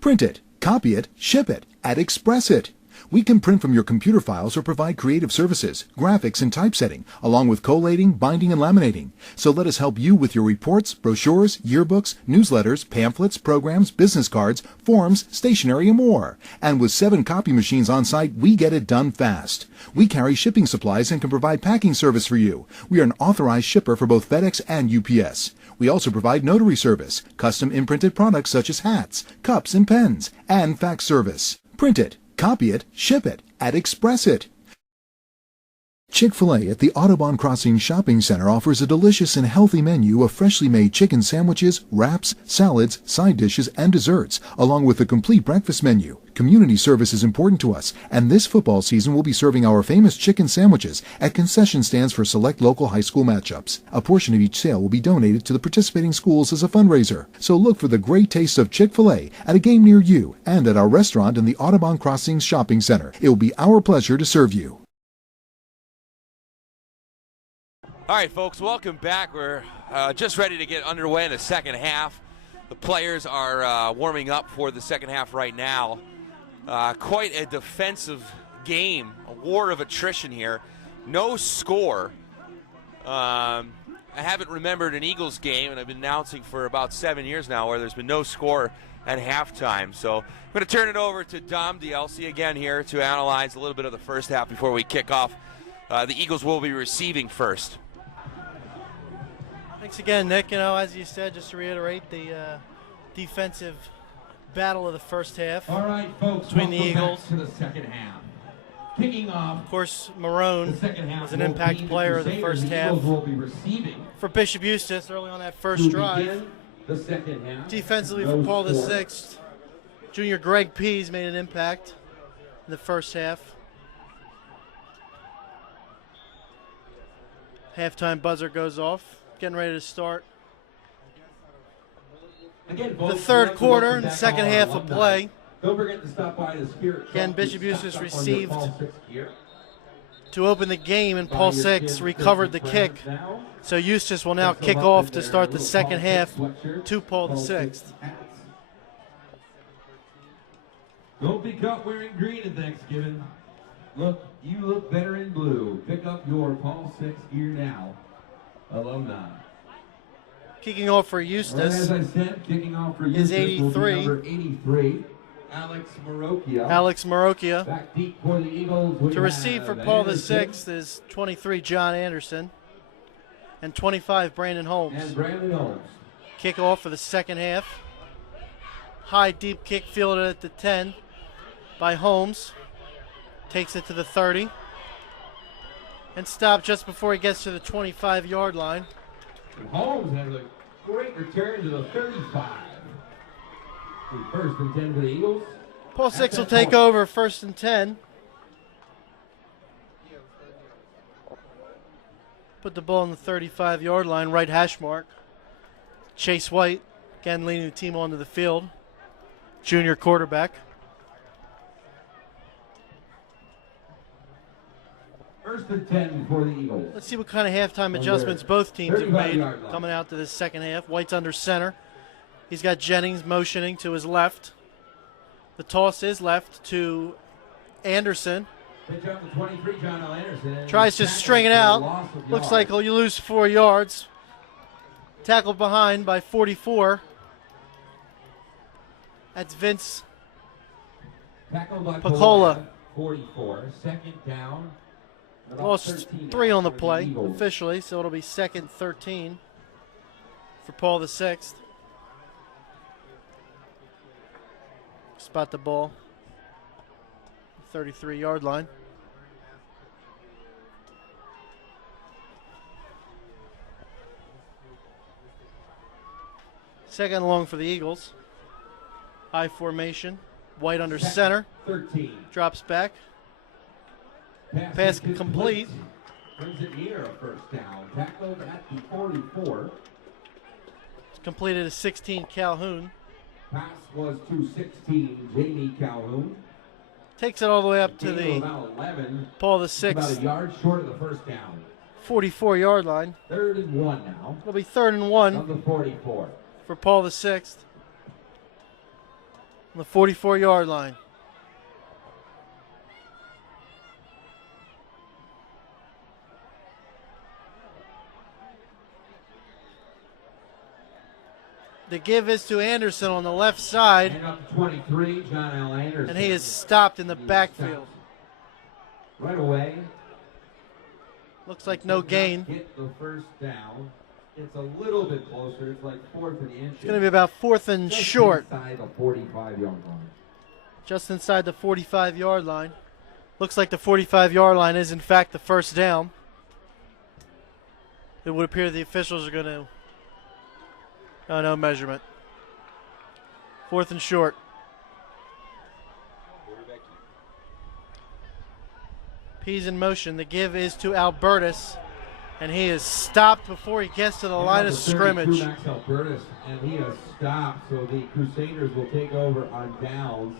Print it, copy it, ship it, and express it. We can print from your computer files or provide creative services, graphics, and typesetting, along with collating, binding, and laminating. So let us help you with your reports, brochures, yearbooks, newsletters, pamphlets, programs, business cards, forms, stationery, and more. And with 7 copy machines on site, we get it done fast. We carry shipping supplies and can provide packing service for you. We are an authorized shipper for both FedEx and UPS. We also provide notary service, custom imprinted products such as hats, cups, and pens, and fax service. Print it, copy it, ship it, and express it. Chick-fil-A at the Audubon Crossing Shopping Center offers a delicious and healthy menu of freshly made chicken sandwiches, wraps, salads, side dishes, and desserts, along with a complete breakfast menu. Community service is important to us, and this football season we'll be serving our famous chicken sandwiches at concession stands for select local high school matchups. A portion of each sale will be donated to the participating schools as a fundraiser. So look for the great taste of Chick-fil-A at a game near you and at our restaurant in the Audubon Crossing Shopping Center. It will be our pleasure to serve you. All right, folks, welcome back. We're just ready to get underway in the second half. The players are warming up for the second half right now. Quite a defensive game, a war of attrition here. No score. I haven't remembered an Eagles game, and I've been announcing for about 7 years now, where there's been no score at halftime. So I'm going to turn it over to Dom DLC again here to analyze a little bit of the first half before we kick off. The Eagles will be receiving first. Thanks again, Nick. As you said, just to reiterate, the defensive battle of the first half. All right, folks, between the Eagles back to the second half. Kicking off. Of course, Marone was an impact player of the first half for Bishop Eustace early on that first drive. The second half. Defensively for Paul VI, junior Greg Pease made an impact in the first half. Halftime buzzer goes off. Getting ready to start the third quarter and second half of play. Don't forget to stop by the Spirit. Again, Bishop Eustace received to open the game, and Paul VI recovered the kick. So Eustace will now kick off to start the second half to Paul VI. Don't be caught wearing green at Thanksgiving. Look, you look better in blue. Pick up your Paul VI gear now. Alumni. Kicking off for Eustace, as I said, kicking off for is Eustace 83. Number 83, Alex Marocchia. Alex Marocchia. Back deep for the Eagles. To receive for Paul VI is 23, John Anderson, and 25, Brandon Holmes. And Brandon Holmes. Kick off for the second half. High, deep kick fielded at the 10 by Holmes. Takes it to the 30. And stopped just before he gets to the 25-yard line. And Holmes has a great return to the 35. First and 10 for the Eagles. Paul VI will take over first and 10. Put the ball on the 35-yard line, right hash mark. Chase White, again leading the team onto the field. Junior quarterback. First and 10 for the Eagles. Let's see what kind of halftime adjustments both teams have made coming out to this second half. White's under center. He's got Jennings motioning to his left. The toss is left to Anderson. Pitch up to 23, John L. Anderson. Tries to string it out. Looks like he'll lose 4 yards. Tackled behind by 44. That's Vince Picola. 44. Second down. Lost 3 on the play officially, so it'll be second 13 for Paul VI. Spot the ball. 33-yard line. Second long for the Eagles. High formation. White under center. 13. Drops back. Pass complete. Brings it near a first down. Tackled at the 44. It's completed to 16, Calhoun. Pass was to 16, Jamie Calhoun. Takes it all the way up to the 11, Paul VI. About a yard short of the first down. 44-yard line. 3rd and 1 now. It'll be 3rd and 1 on the 44 for Paul VI. On the 44-yard line. The give is to Anderson on the left side. And up to 23, John L. Anderson. And he is stopped in the backfield. Right away. Looks like no gain. Get the first down. It's a little bit closer. It's like 4th and inches. It's going to be about 4th and short. Inside the 45-yard line. Just inside the 45-yard line. Looks like the 45-yard line is, in fact, the first down. It would appear the officials are going to... Oh, no measurement. 4th and short. P's in motion. The give is to Albertus, and he is stopped before he gets to the line of scrimmage. Max Albertus, and he is stopped, so the Crusaders will take over on downs.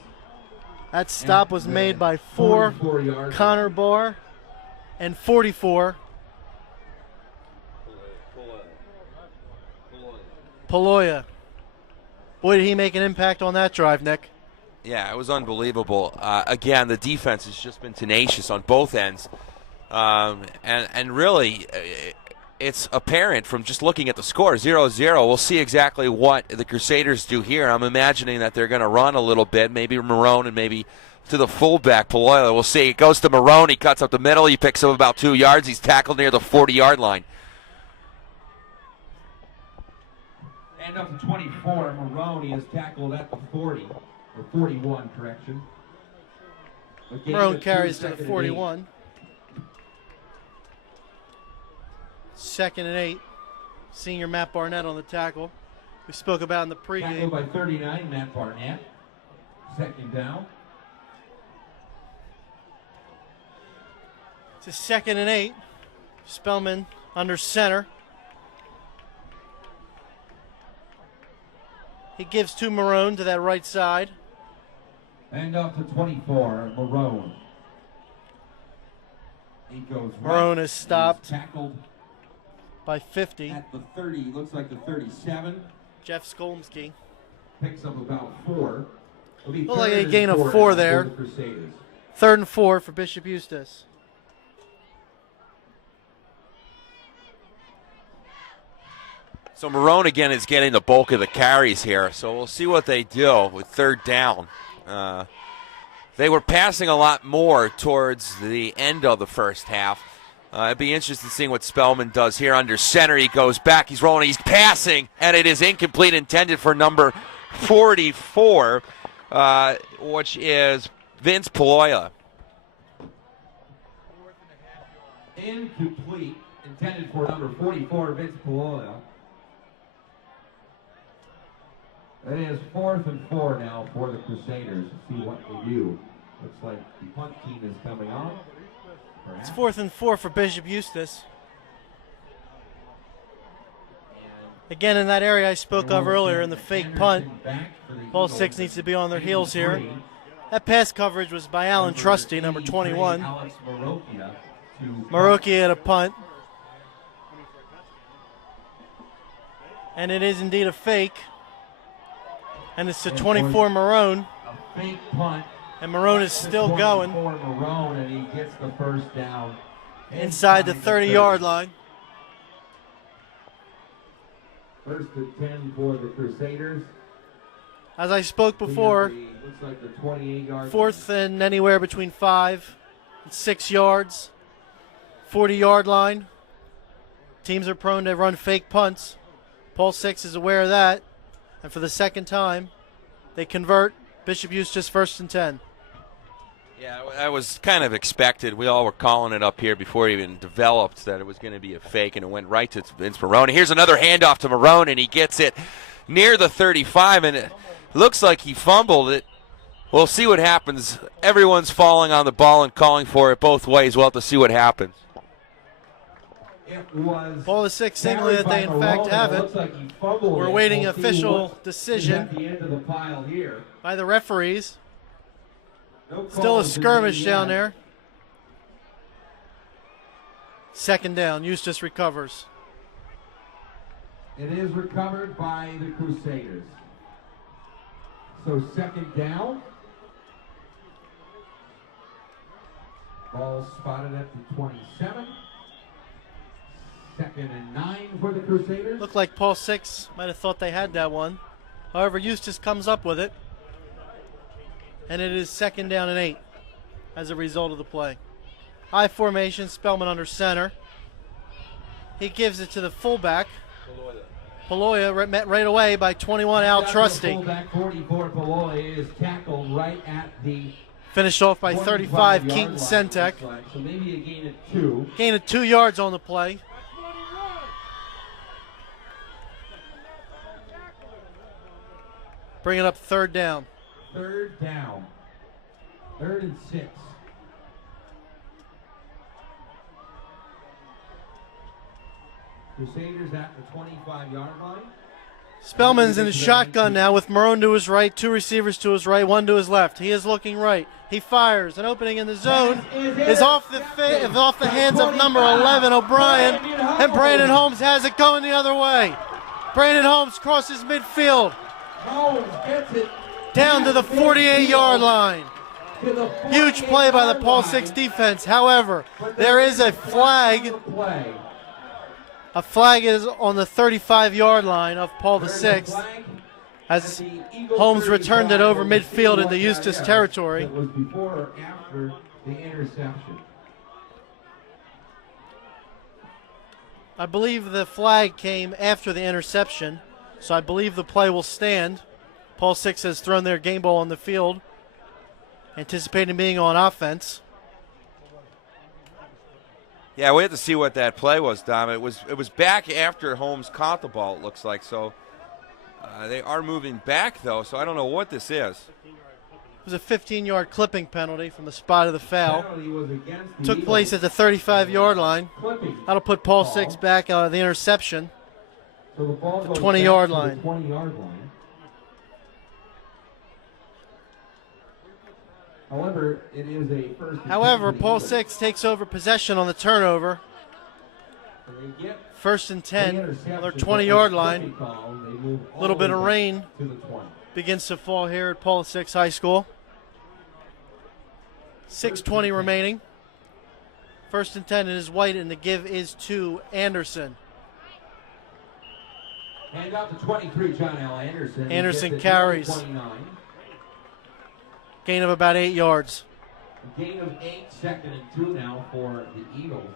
That stop was made by 4, Connor Barr, and 44, Paloya. Boy, did he make an impact on that drive, Nick. Yeah, it was unbelievable. Again, the defense has just been tenacious on both ends. And really, it's apparent from just looking at the score, 0-0. We'll see exactly what the Crusaders do here. I'm imagining that they're going to run a little bit, maybe Marone and maybe to the fullback, Paloya. We'll see. It goes to Marone. He cuts up the middle. He picks up about 2 yards. He's tackled near the 40-yard line. And up to 24, Maroney is tackled at the 40, or 41, correction. Marone carries to the 41. 2nd and 8. Senior Matt Barnett on the tackle. We spoke about in the pregame. Tackled by 39, Matt Barnett. 2nd down. It's a 2nd and 8. Spellman under center. He gives to Marone to that right side. And up to 24, Marone. He goes right. Marone is stopped. He's tackled by 50. at the 30, looks like the 37. Jeff Skolmsky. Picks up about 4. Look like a gain of 4 there. The Crusaders. 3rd and 4 for Bishop Eustace. So Marone again is getting the bulk of the carries here. So we'll see what they do with 3rd down. They were passing a lot more towards the end of the first half. It'd be interesting seeing what Spellman does here under center. He goes back, he's rolling, he's passing, and it is incomplete, intended for number 44, which is Vince Paloya. Incomplete, intended for number 44, Vince Paloya. It is 4th and 4 now for the Crusaders. See what they do. Looks like the punt team is coming on. It's 4th and 4 for Bishop Eustace. Again, in that area I spoke of earlier in the fake punt, Paul Six needs to be on their heels here. That pass coverage was by Alan Trusty, number 21. Marokia at a punt. And it is indeed a fake. And it's to 24 Marone. A fake punt. And Marone is still going. Marone, and he gets the first down. Inside the 30-yard line. 1st and 10 for the Crusaders. As I spoke before, looks like the 28-yard 4th and anywhere between 5 and 6 yards. 40-yard line. Teams are prone to run fake punts. Paul Six is aware of that. And for the 2nd time, they convert. Bishop Eustace 1st and 10. Yeah, that was kind of expected. We all were calling it up here before it even developed that it was going to be a fake, and it went right to Vince Marone. Here's another handoff to Marone, and he gets it near the 35, and it looks like he fumbled it. We'll see what happens. Everyone's falling on the ball and calling for it both ways. We'll have to see what happens. Paul the Six signaling that they in fact have it. We're awaiting official decision by the referees. Still a skirmish down there. 2nd down. Eustace recovers. It is recovered by the Crusaders. So 2nd down. Ball spotted at the 27. 2nd and 9 for the Crusaders. Looked like Paul Six might have thought they had that one. However, Eustace comes up with it. And it is 2nd down and 8 as a result of the play. High formation, Spellman under center. He gives it to the fullback. Paloya met right away by 21 Al Trusty. Fullback 44 Paloya is tackled right at the Finished off by 35, Keaton Sentek. So maybe a gain of 2. Gain of 2 yards on the play. Bring it up 3rd down. 3rd down. 3rd and 6. Crusaders at the 25-yard line. Spellman's in his shotgun now with Marone to his right, 2 receivers to his right, 1 to his left. He is looking right. He fires. An opening in the zone is off the hands of number 11, O'Brien, and Brandon Holmes has it going the other way. Brandon Holmes crosses midfield. Holmes gets it down to the 48-yard line. Huge play by the Paul 6 defense. However, there is a flag. A flag is on the 35-yard line of Paul VI as Holmes returned it over midfield into Eustace territory. It was before or after the interception. I believe the flag came after the interception, so I believe the play will stand. Paul 6 has thrown their game ball on the field, anticipating being on offense. Yeah, we have to see what that play was, Dom. It was back after Holmes caught the ball, it looks like. So they are moving back, though, so I don't know what this is. It was a 15-yard clipping penalty from the spot of the foul. Took place at the 35-yard line. That'll put Paul 6 back the interception. So the ball the 20-yard line. 20-yard line. However, it is a first. However, Paul 6 takes over possession on the turnover. 1st and 10 on their 20-yard line. A little bit of rain begins to fall here at Paul 6 High School. 6:20 remaining. 1st and 10 is White, and the give is to Anderson. Hand out to 23, John L. Anderson. Anderson carries. 29. Gain of about 8 yards. A gain of 8, 2nd and 2 now for the Eagles.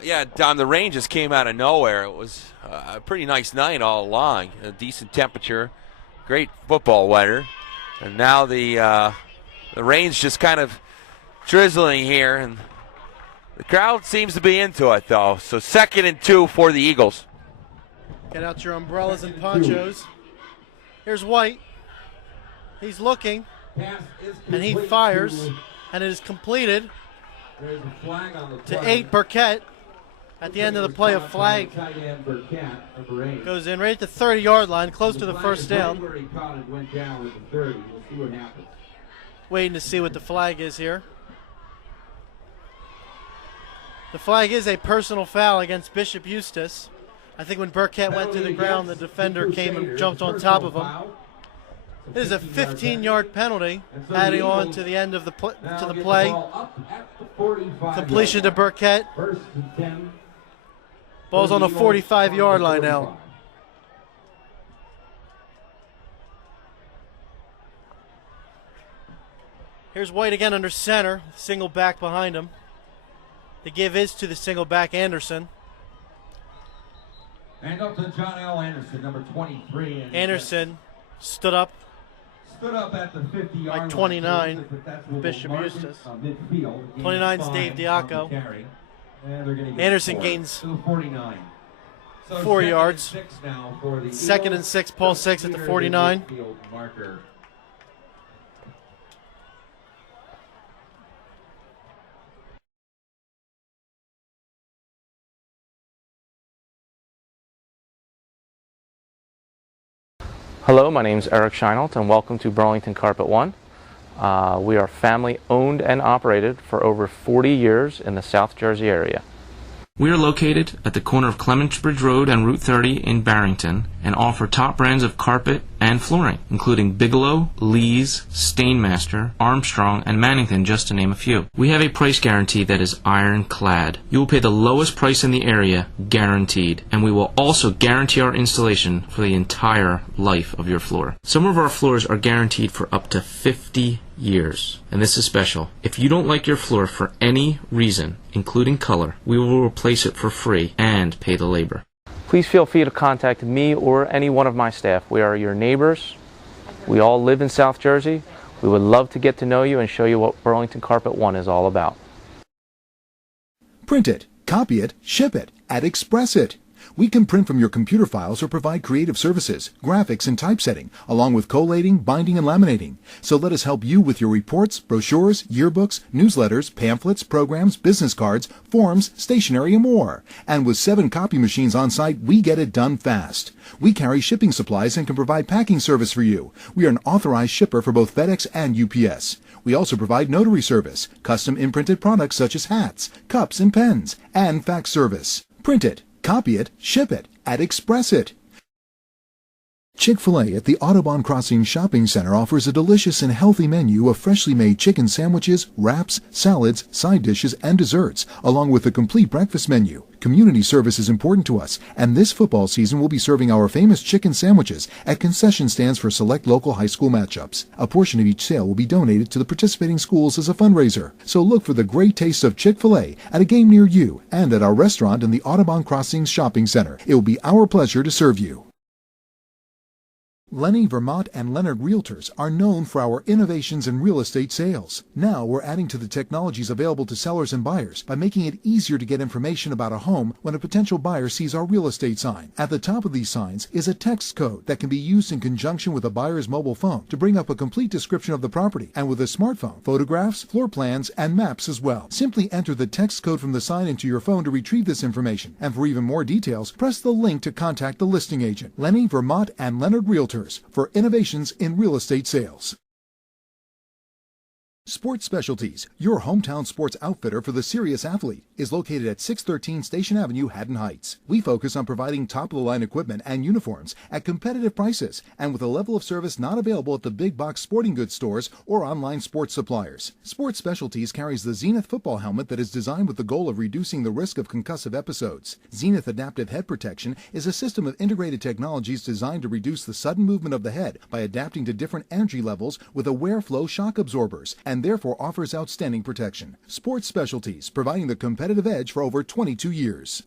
Yeah, Dom, the rain just came out of nowhere. It was a pretty nice night all along. A decent temperature, great football weather. And now the rain's just kind of drizzling here, and the crowd seems to be into it, though. So 2nd and 2 for the Eagles. Get out your umbrellas and ponchos. Here's White. He's looking, and he fires, and it is completed to 8 Burkett. At the end of the play, a flag goes in right at the 30-yard line, close to the 1st down. Waiting to see what the flag is here. The flag is a personal foul against Bishop Eustace. I think when Burkett went to the ground, the defender came and jumped on top of him. It is a 15-yard penalty, adding on to the end of the play. Completion to Burkett. Ball's on the 45-yard line now. Here's White again under center, single back behind him. The give is to the single back Anderson. And up to John L. Anderson, number 23. Anderson stood up at the 50-yard line. Like 29, Bishop Eustace. 29's Dave Diaco. Anderson gains 49. 4 yards. 2nd and 6, Paul 6 at the 49. Hello, my name is Eric Scheinelt, and welcome to Burlington Carpet One. We are family owned and operated for over 40 years in the South Jersey area. We are located at the corner of Clemensbridge Road and Route 30 in Barrington and offer top brands of carpet and flooring, including Bigelow, Lee's, Stainmaster, Armstrong, and Mannington, just to name a few. We have a price guarantee that is ironclad. You will pay the lowest price in the area, guaranteed, and we will also guarantee our installation for the entire life of your floor. Some of our floors are guaranteed for up to 50 years, and this is special. If you don't like your floor for any reason, including color, we will replace it for free and pay the labor. Please feel free to contact me or any one of my staff. We are your neighbors. We all live in South Jersey. We would love to get to know you and show you what Burlington Carpet One is all about. Print it, copy it, ship it, and express it. We can print from your computer files or provide creative services, graphics, and typesetting, along with collating, binding, and laminating. So let us help you with your reports, brochures, yearbooks, newsletters, pamphlets, programs, business cards, forms, stationery, and more. And with 7 copy machines on site, we get it done fast. We carry shipping supplies and can provide packing service for you. We are an authorized shipper for both FedEx and UPS. We also provide notary service, custom imprinted products such as hats, cups, and pens, and fax service. Print it, copy it, ship it, and express it. Chick-fil-A at the Audubon Crossing Shopping Center offers a delicious and healthy menu of freshly made chicken sandwiches, wraps, salads, side dishes, and desserts, along with a complete breakfast menu. Community service is important to us, and this football season we'll be serving our famous chicken sandwiches at concession stands for select local high school matchups. A portion of each sale will be donated to the participating schools as a fundraiser. So look for the great taste of Chick-fil-A at a game near you and at our restaurant in the Audubon Crossing Shopping Center. It will be our pleasure to serve you. Lenny, Vermont, and Leonard Realtors are known for our innovations in real estate sales. Now we're adding to the technologies available to sellers and buyers by making it easier to get information about a home when a potential buyer sees our real estate sign. At the top of these signs is a text code that can be used in conjunction with a buyer's mobile phone to bring up a complete description of the property, and with a smartphone, photographs, floor plans, and maps as well. Simply enter the text code from the sign into your phone to retrieve this information, and for even more details, press the link to contact the listing agent. Lenny, Vermont, and Leonard Realtors, for innovations in real estate sales. Sports Specialties, your hometown sports outfitter for the serious athlete, is located at 613 Station Avenue, Haddon Heights. We focus on providing top-of-the-line equipment and uniforms at competitive prices and with a level of service not available at the big box sporting goods stores or online sports suppliers. Sports Specialties carries the Zenith football helmet that is designed with the goal of reducing the risk of concussive episodes. Zenith Adaptive Head Protection is a system of integrated technologies designed to reduce the sudden movement of the head by adapting to different energy levels with aware flow shock absorbers, and therefore offers outstanding protection. Sports Specialties, providing the competitive edge for over 22 years.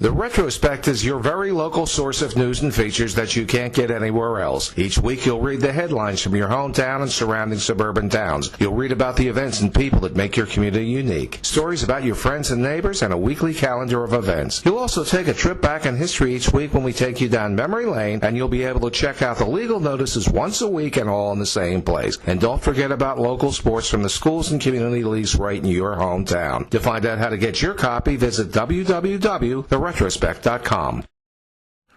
The Retrospect is your very local source of news and features that you can't get anywhere else. Each week you'll read the headlines from your hometown and surrounding suburban towns. You'll read about the events and people that make your community unique. Stories about your friends and neighbors, and a weekly calendar of events. You'll also take a trip back in history each week when we take you down memory lane, and you'll be able to check out the legal notices once a week and all in the same place. And don't forget about local sports from the schools and community leagues right in your hometown. To find out how to get your copy, visit www.theretrospect.com.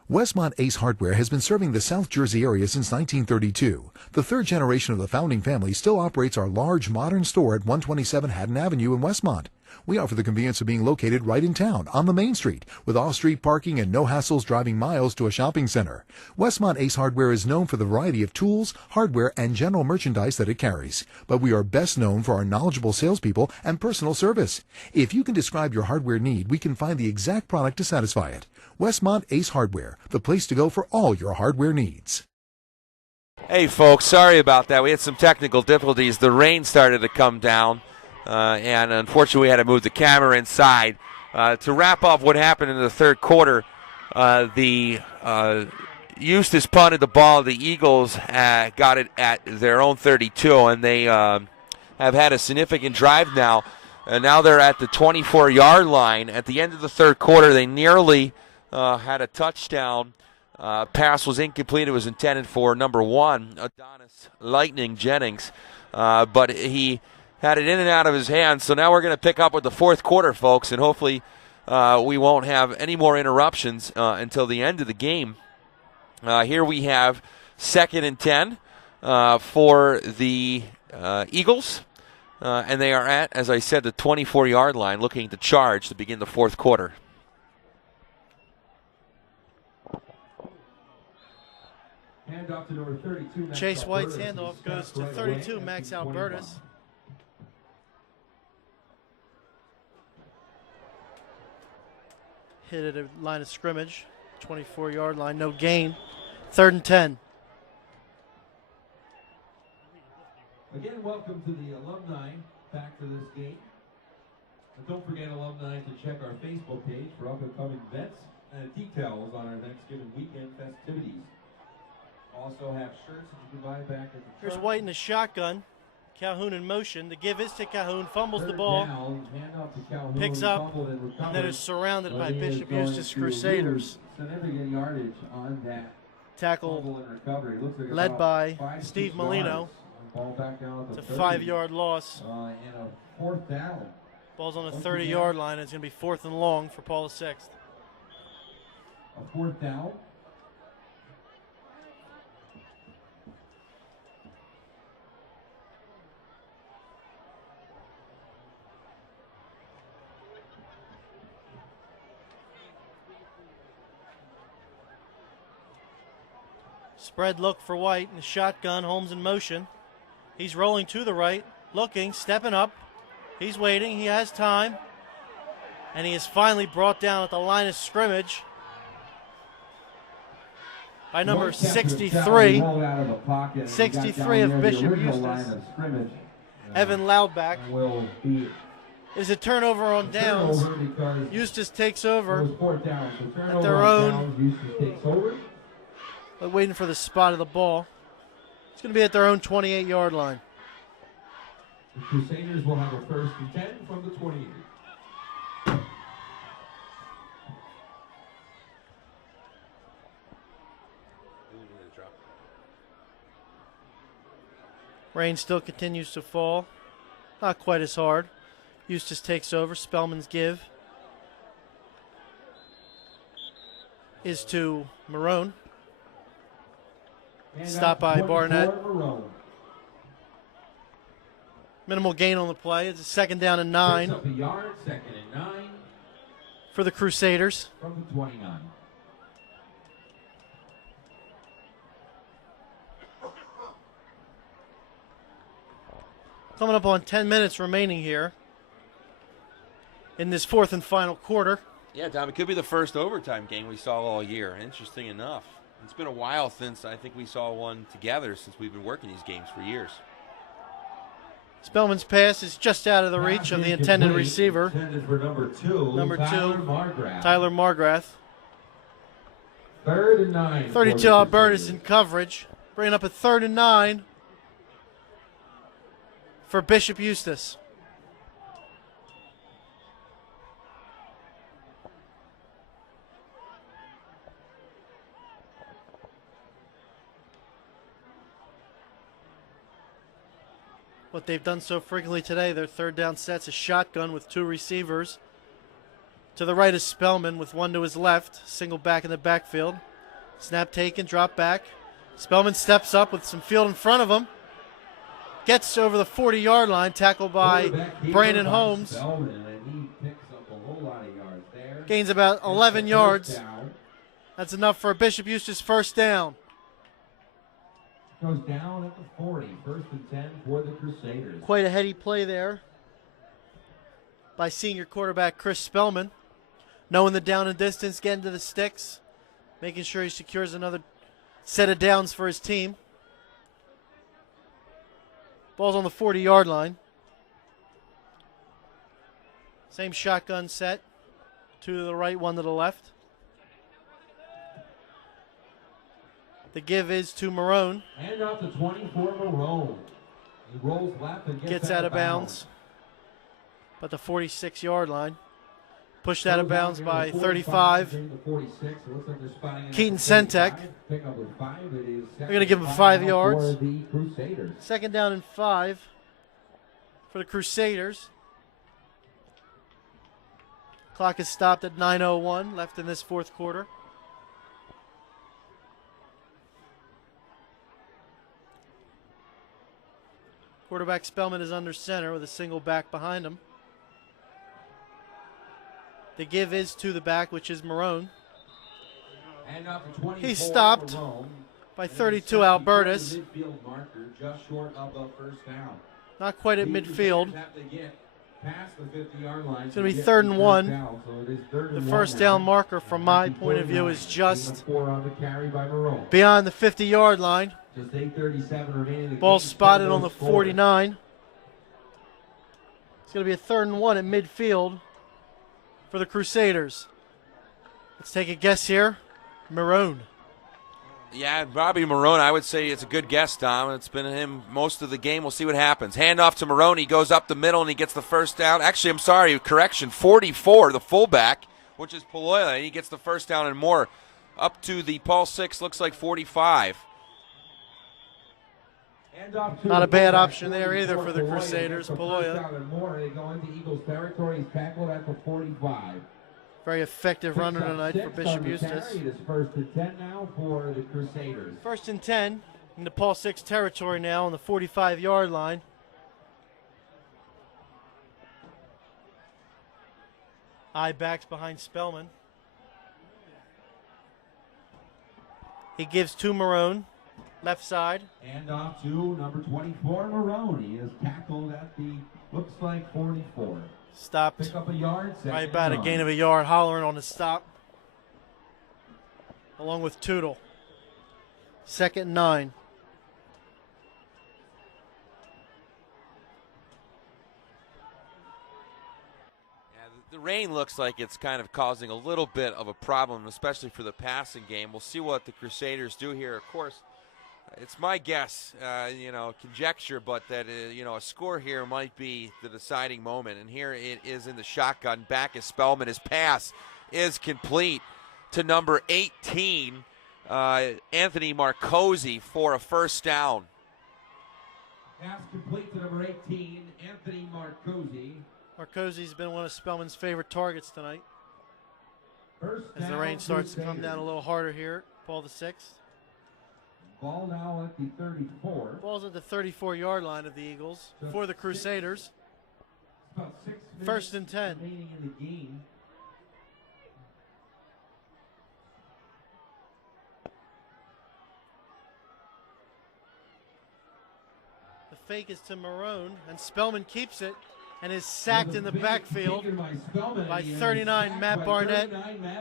Westmont Ace Hardware has been serving the South Jersey area since 1932. The third generation of the founding family still operates our large modern store at 127 Haddon Avenue in Westmont. We offer the convenience of being located right in town on the main street with off-street parking and no hassles driving miles to a shopping center. Westmont Ace Hardware is known for the variety of tools, hardware, and general merchandise that it carries. But we are best known for our knowledgeable salespeople and personal service. If you can describe your hardware need, we can find the exact product to satisfy it. Westmont Ace Hardware, the place to go for all your hardware needs. Hey folks, sorry about that. We had some technical difficulties. The rain started to come down, and unfortunately we had to move the camera inside. To wrap up what happened in the third quarter, the Eustace punted the ball. The Eagles got it at their own 32, and they have had a significant drive now. Now they're at the 24-yard line. At the end of the third quarter, they nearly had a touchdown. Pass was incomplete. It was intended for number 1, Adonis Lightning Jennings, but he had it in and out of his hands. So now we're going to pick up with the fourth quarter, folks, and hopefully we won't have any more interruptions until the end of the game. Here we have 2nd and 10 for the Eagles, and they are at, as I said, the 24-yard line, looking to charge to begin the fourth quarter. Handoff to number 32. Chase White's handoff goes to 32, Max Albertus. Hit at a line of scrimmage, 24-yard line, no gain. 3rd and 10. Again, welcome to the alumni back to this game. And don't forget, alumni, to check our Facebook page for up-and-coming events and details on our Thanksgiving weekend festivities. Also have shirts that you can buy back at the Here's truck. White in the shotgun. Calhoun in motion. The give is to Calhoun. Fumbles the Third ball. down, hand off to Calhoun, Picks up, fumbled and and then recovered. is surrounded But by he is Bishop going Eustace to Crusaders. lose significant yardage on that Tackle fumble and recovery. Looks like led about by 5, Steve 6 Molino. yards. Ball back down It's at a the 5-yard loss. and a fourth down. Ball's on the Once 30-yard line. It's going to be 4th and long for Paul VI. A fourth down. Spread look for White in the shotgun. Holmes in motion. He's rolling to the right, looking, stepping up. He's waiting. He has time. And he is finally brought down at the line of scrimmage by number 63. 63 of Bishop Eustace. Evan Loudback. Will be It is a turnover on downs. turnover because Eustace takes over, it was fourth down. So turnover their on own. downs, Eustace takes over. but waiting for the spot of the ball. It's going to be at their own 28-yard line. The Crusaders will have a first and 10 from the 28. Rain still continues to fall. Not quite as hard. Eustace takes over. Spellman's give is to Marone. And Stop by 24 Barnett. Marone. Minimal gain on the play. It's a 2nd down and Picks 9 up a yard, 2nd and 9 for the Crusaders. from the 29. Coming up on 10 minutes remaining here in this 4th and final quarter. Yeah, Tom, it could be the first overtime game we saw all year. Interesting enough. It's been a while since I think we saw one together since we've been working these games for years. Spellman's pass is just out of the reach of the intended receiver. Intended for number 2. Number 2, Margrath. Tyler Margrath. 3rd and 9. 32 Alberta is in coverage. Bringing up a 3rd and 9 for Bishop Eustace. What they've done so frequently today, their 3rd down set's a shotgun with 2 receivers. To the right is Spellman with 1 to his left. Single back in the backfield. Snap taken, drop back. Spellman steps up with some field in front of him. Gets over the 40-yard line, tackled by Brandon Holmes. Spellman, and he picks up a whole lot of yards there. Gains about 11 First yards. down. That's enough for a Bishop Eustace 1st down. Goes down at the 40. 1st and 10 for the Crusaders. Quite a heady play there by senior quarterback Chris Spellman. Knowing the down and distance, getting to the sticks, making sure he secures another set of downs for his team. Ball's on the 40-yard line. Same shotgun set. 2 to the right, 1 to the left. The give is to Marone. And off the 24, Marone. He rolls left and Gets out of bounds. But the 46-yard line. Pushed out of bounds by 35. Keaton Sentek. They're going to give him 5 yards. 2nd down and 5 for the Crusaders. Clock is stopped at 9:01 left in this 4th quarter. Quarterback Spellman is under center with a single back behind him. The give is to the back, which is Marone. He's stopped by 32 Albertus. Not quite at midfield. It's going to be 3rd and 1. The 1st down marker from my point of view is just beyond the 50-yard line. Ball spotted on the 49. It's going to be a 3rd and 1 at midfield for the Crusaders. Let's take a guess here. Marone. Yeah, Bobby Marone, I would say it's a good guess, Tom. It's been him most of the game. We'll see what happens. Handoff to Marone. He goes up the middle, and he gets the first down. Actually, I'm sorry, correction, 44, the fullback, which is Paloila, and he gets the first down and more. Up to the Paul 6, looks like 45. Not a bad option there either for the Crusaders. Paloila. They go into Eagles territory. He's tackled at the 45. Very effective runner tonight for Bishop Eustace. It is 1st and 10 now for the Crusaders. 1st and 10 in the Paul 6 territory now on the 45-yard line. Eye backs behind Spellman. He gives to Marone, left side. And off to number 24, Marone. He is tackled at the, looks like 44. Stopped. Pick up a yard. Right about a gain of a yard, hollering on the stop. Along with Tootle. 2nd and 9. The rain looks like it's kind of causing a little bit of a problem, especially for the passing game. We'll see what the Crusaders do here. Of course, it's my guess, conjecture, but that, a score here might be the deciding moment. And here it is in the shotgun. Back is Spellman. His pass is complete to number 18, Anthony Marcosi, for a first down. Pass complete to number 18, Anthony Marcosi. Marcosi's been one of Spellman's favorite targets tonight. First as the rain starts to come down a little harder here, Paul the 6th. Ball now at the 34. Ball's at the 34-yard line of the Eagles for the Crusaders. About 6 minutes 1st and 10. remaining in the game. The fake is to Marone, and Spellman keeps it and is sacked in the backfield by 39 Matt Barnett.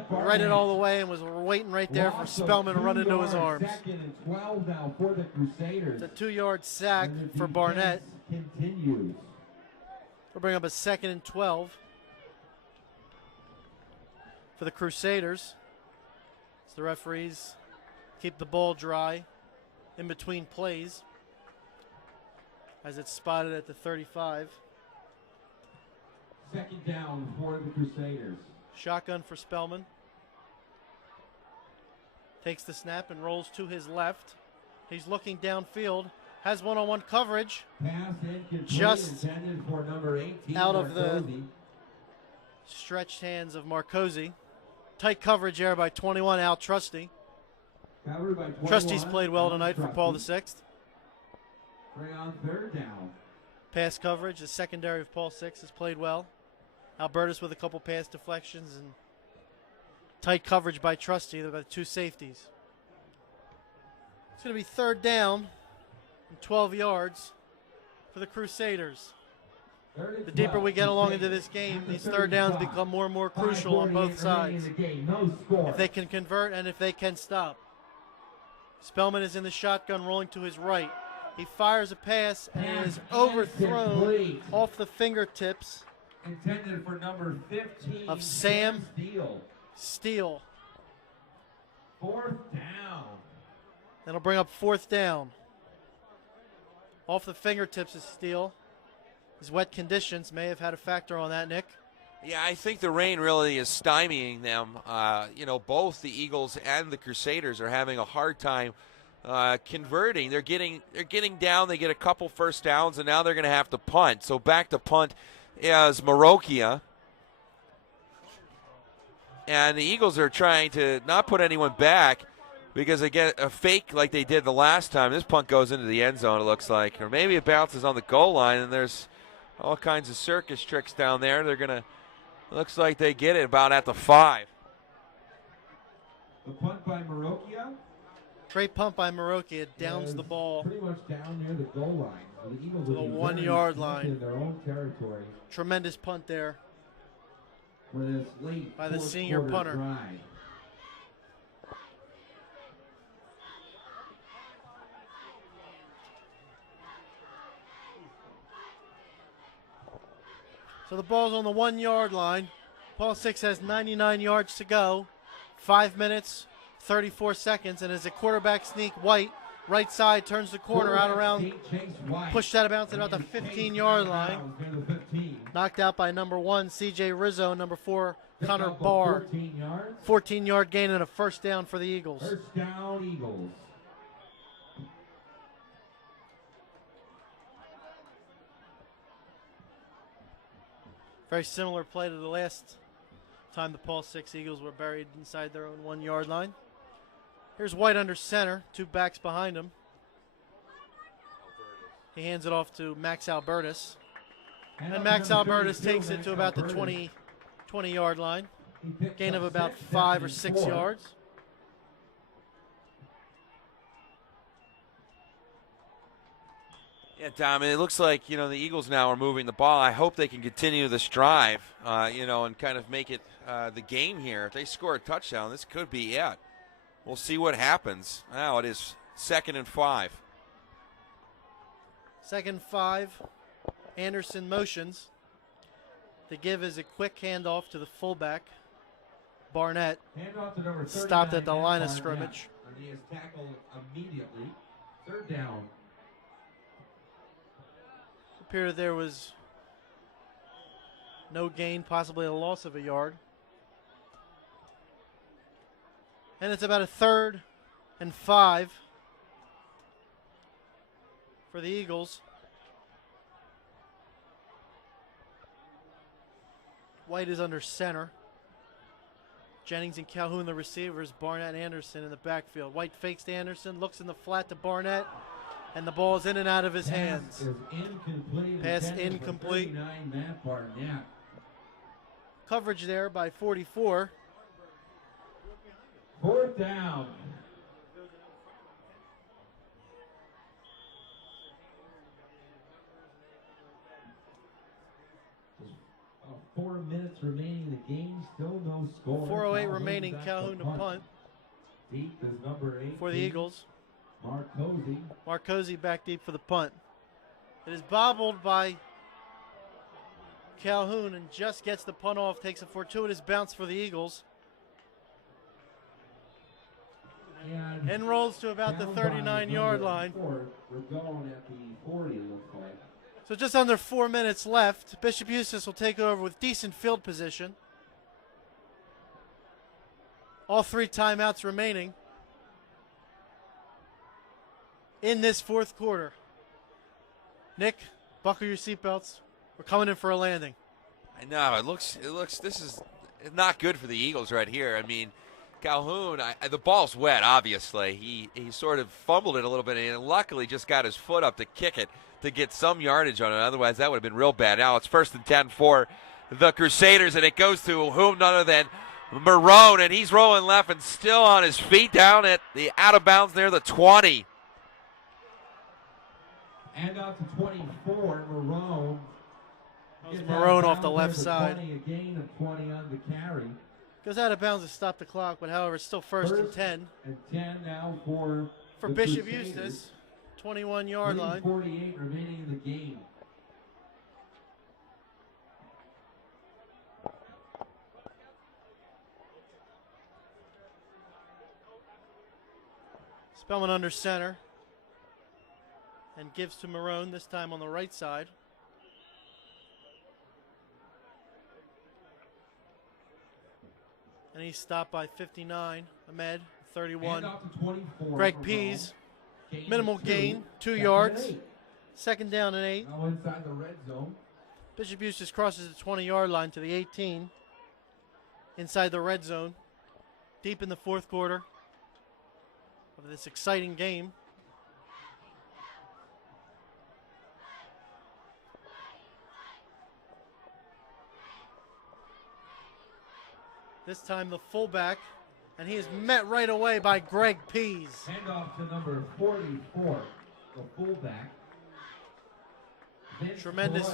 Read it all the way and was waiting right there for Spellman to run into his arms. It's a 2-yard sack for Barnett. Continues. We'll bring up a 2nd and 12 for the Crusaders. As the referees keep the ball dry in between plays as it's spotted at the 35. 2nd down for the Crusaders. Shotgun for Spellman. Takes the snap and rolls to his left. He's looking downfield. Has one-on-one coverage. Pass incomplete, just intended for number 18, out of the Marcosi. stretched hands of Marcosi. Tight coverage there by 21, Al Trusty. Covered by 21. Trusty's played well tonight for Paul the 6th. Bring on 3rd down. Pass coverage, the secondary of Paul 6 has played well. Albertus with a couple pass deflections and tight coverage by Trusty. They've got 2 safeties. It's going to be 3rd down and 12 yards for the Crusaders. The deeper we get along into this game, these 3rd downs become more and more crucial on both sides. If they can convert and if they can stop. Spellman is in the shotgun rolling to his right. He fires a pass and it is overthrown off the fingertips Intended for number 15 of Sam Steele. Steele. 4th down. That'll bring up 4th down. Off the fingertips of Steele. His wet conditions may have had a factor on that, Nick. Yeah, I think the rain really is stymieing them. Both the Eagles and the Crusaders are having a hard time converting. They're getting down. They get a couple first downs, and now they're going to have to punt. So back to punt is Marocchia. And the Eagles are trying to not put anyone back because they get a fake like they did the last time. This punt goes into the end zone, it looks like. Or maybe it bounces on the goal line, and there's all kinds of circus tricks down there. They're going to, looks like they get it about at the 5. The punt by Marocchia. Great punt by Marocchia. Downs the ball Pretty much down near the goal line. So the Eagles to the will be 1 very yard deep line. in their own territory Tremendous punt there for this late by the 4th senior quarter punter. drive. So the ball's on the 1 yard line. Paul 6 has 99 yards to go. 5 minutes, 34 seconds, and as a quarterback sneak, White, right side, turns the corner out around, pushed out of bounds at about the 15-yard line. Knocked out by number 1, C.J. Rizzo, number 4, Connor Barr. 14-yard gain and a first down for the Eagles. First down, Eagles. Very similar play to the last time the Paul 6 Eagles were buried inside their own 1-yard line. Here's White under center, 2 backs behind him. He hands it off to Max Albertus. And Max Albertus takes it to about the 20-yard line. Gain of about 5 or 6 yards. Yeah, Tom, it looks like, the Eagles now are moving the ball. I hope they can continue this drive, and kind of make it the game here. If they score a touchdown, this could be it. We'll see what happens. Now it is 2nd and 5. 2nd and 5. Anderson motions. The give is a quick handoff to the fullback, Barnett. Stopped at the line of scrimmage. And he is tackled immediately. 3rd down. Appeared there was no gain, possibly a loss of a yard. And it's about a 3rd and 5 for the Eagles. White is under center. Jennings and Calhoun the receivers. Barnett and Anderson in the backfield. White fakes to Anderson, looks in the flat to Barnett, and the ball is in and out of his hands. Pass incomplete. Coverage there by 44. 4th down. Just 4 minutes remaining in the game. Still no score. 4:08 remaining. Calhoun to punt. Deep is number 8 for the Eagles. Marcosi back deep for the punt. It is bobbled by Calhoun and just gets the punt off, takes a fortuitous bounce for the Eagles. And rolls to about the 39-yard line. We're going at the 40, it looks like. So just under 4 minutes left. Bishop Eustace will take over with decent field position. All 3 timeouts remaining in this 4th quarter. Nick, buckle your seatbelts. We're coming in for a landing. I know, it looks, this is not good for the Eagles right here. I mean, Calhoun, the ball's wet, obviously. He sort of fumbled it a little bit and luckily just got his foot up to kick it to get some yardage on it. Otherwise, that would have been real bad. Now it's 1st and 10 for the Crusaders, and it goes to whom none other than Marone, and he's rolling left and still on his feet down at the out of bounds near the 20. And out to 24, Marone. Marone off the left side. A gain of 20 on the carry. Goes out of bounds to stop the clock, but however, it's still 1st and 10. And 10 now for Bishop Crusaders. Eustace, 21-yard line. 48 remaining in the game. Spellman under center and gives to Marone, this time on the right side. And he's stopped by 59. Ahmed, 31. Greg Pease, minimal gain, 2 yards. 2nd down and 8. Now inside the red zone. Bishop Eustace crosses the 20-yard line to the 18. Inside the red zone. Deep in the 4th quarter of this exciting game. This time the fullback, and he is met right away by Greg Pease. Handoff to number 44, the fullback. Tremendous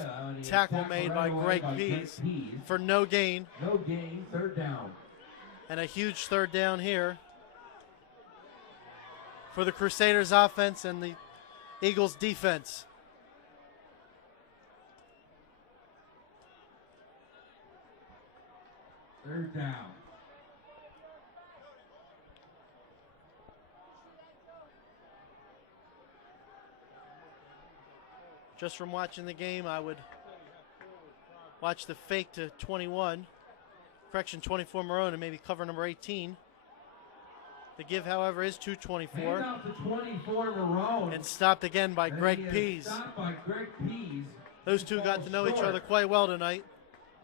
tackle made by Greg Pease for no gain. No gain, 3rd down. And a huge 3rd down here for the Crusaders offense and the Eagles defense. Third down. Just from watching the game, I would watch the fake to 21. Correction, 24 Marone, and maybe cover number 18. The give, however, is 224. Hand out to 24 Marone. And stopped again by And Greg he is Pease. stopped by Greg Pease. Those two got to know each other quite well tonight.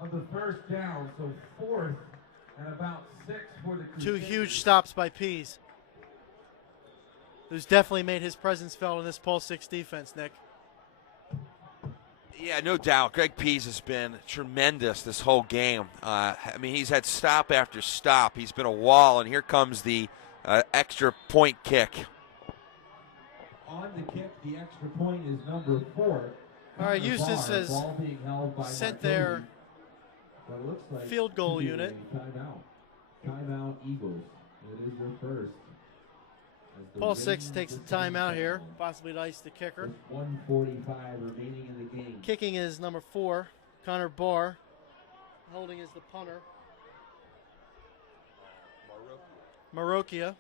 Of the first down, so 4th and about 6 for the Crusaders. Two huge stops by Pease, who's definitely made his presence felt in this Pulse 6 defense, Nick. Yeah, no doubt. Greg Pease has been tremendous this whole game. I mean, he's had stop after stop. He's been a wall, and here comes the extra point kick. On the kick, the extra point is number 4. All right, Eustace has sent their field goal unit. Timeout Eagles. It is their first. Pulse 6 takes the timeout here, possibly to ice the kicker. 1:45 remaining in the game. Kicking is number 4, Connor Barr. Holding is the punter, Marokia.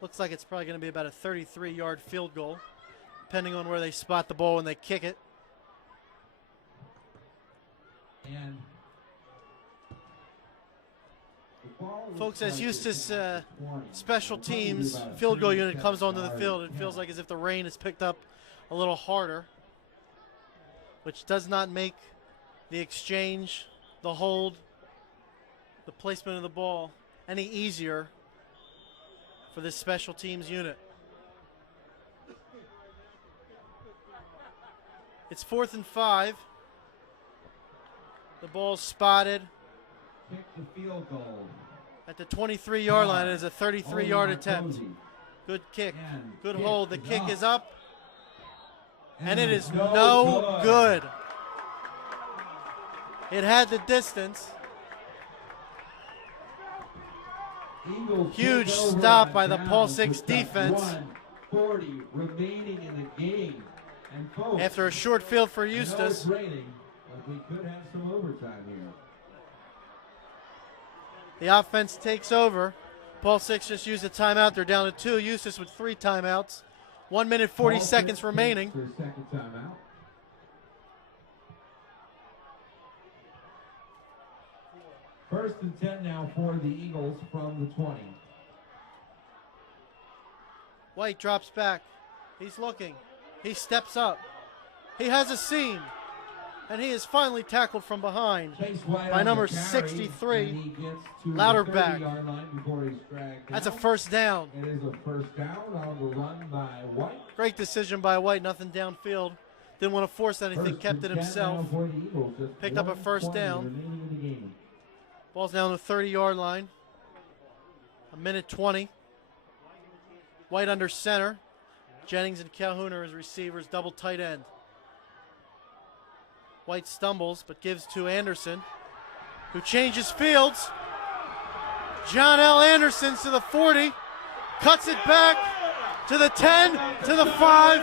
Looks like it's probably going to be about a 33-yard field goal, depending on where they spot the ball when they kick it. And folks, as Eustace special teams field goal unit comes onto the field, it feels like as if the rain has picked up a little harder, which does not make the exchange, the hold, the placement of the ball any easier for this special teams unit. It's 4th and 5. The ball's spotted kick the field goal. at the 23-yard line. It is a 33-yard attempt. Good kick. Good hold. The kick is up. And it is no good. It had the distance. Huge stop by the Pulse 6 defense. 1:40 remaining in the game. And folks, after a short field for Eustace. I know it's raining, but we could have some overtime here. The offense takes over. Pulse 6 just used a timeout. They're down to 2. Eustace with 3 timeouts. 1 minute 40 seconds remaining. Their second timeout. First and 10 now for the Eagles from the 20. White drops back. He's looking. He steps up. He has a seam. And he is finally tackled from behind by number 63, Louderback. That's a first down. It is a first down on the run by White. Great decision by White. Nothing downfield. Didn't want to force anything. Kept it himself. Picked up a first down. Ball's down the 30-yard line. A minute 20. White under center. Jennings and Calhoun are his receivers. Double tight end. White stumbles, but gives to Anderson, who changes fields. John L. Anderson to the 40. Cuts it back to the 10, to the 5.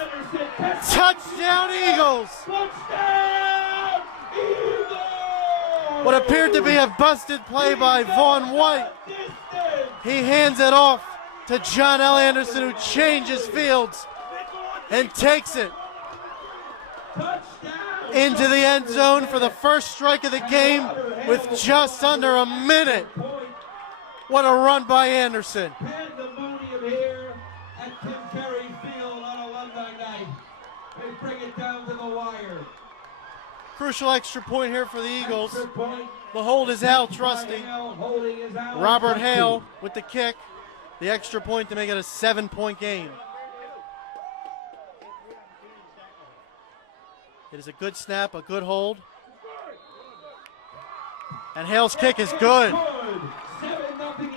Touchdown, Eagles! Touchdown, Eagles! What appeared to be a busted play by Vaughn White. He hands it off to John L. Anderson, who changes fields and takes it into the end zone for the first strike of the game with just under a minute. What a run by Anderson. Pandemonium here at Tim Carey Field on Alumni Night. They bring it down to the wire. Crucial extra point here for the Eagles. The hold is Al Trusty. Robert Hale with the kick. The extra point to make it a 7-point game. It is a good snap, a good hold. And Hale's kick is good.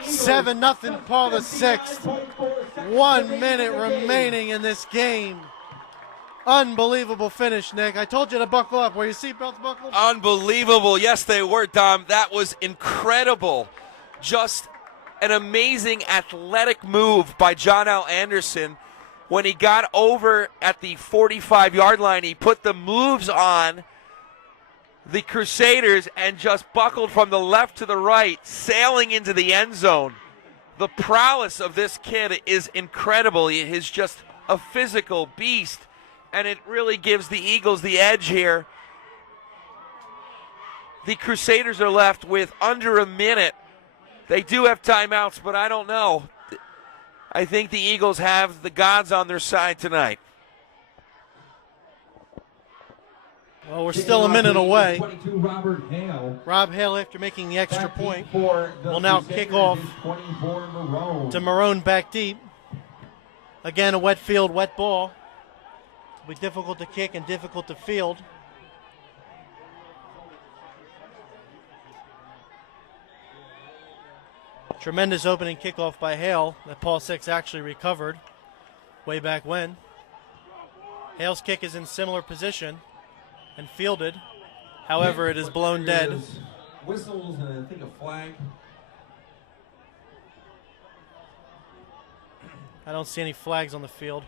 7-0 Paul the Sixth. 1 minute remaining in this game. Unbelievable finish, Nick. I told you to buckle up. Were your seatbelts buckled? Unbelievable. Yes, they were, Dom. That was incredible. Just an amazing athletic move by John L. Anderson. When he got over at the 45-yard line, he put the moves on the Crusaders and just buckled from the left to the right, sailing into the end zone. the prowess of this kid is incredible. He is just a physical beast, and it really gives the Eagles the edge here. The Crusaders are left with under a minute. They do have timeouts, but I don't know. I think the Eagles have the gods on their side tonight. Well, we're still a minute away. 22, Rob Hale, after making the extra point, will now kick off to Marone back deep. Again, a wet field, wet ball. It'll be difficult to kick and difficult to field. Tremendous opening kickoff by Hale that Paul Six actually recovered way back when. Hale's kick is in similar position and fielded. However, it is blown dead. Whistles and I think a flag. I don't see any flags on the field.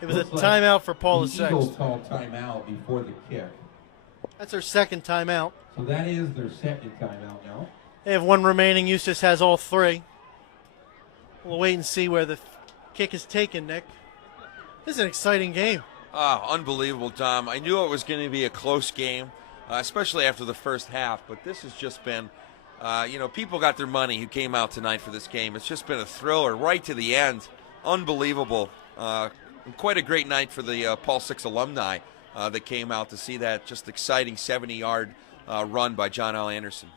It was a timeout for Paul the Sixth. Eagles called timeout before the kick. That's their second timeout. So that is their second timeout now. They have one remaining. Eustace has all three. We'll wait and see where the kick is taken, Nick. This is an exciting game. Unbelievable, Tom. I knew it was going to be a close game, especially after the first half, but this has just been, people got their money who came out tonight for this game. It's just been a thriller right to the end. Unbelievable. Quite a great night for the Paul Six alumni that came out to see that just exciting 70-yard run by John L. Anderson.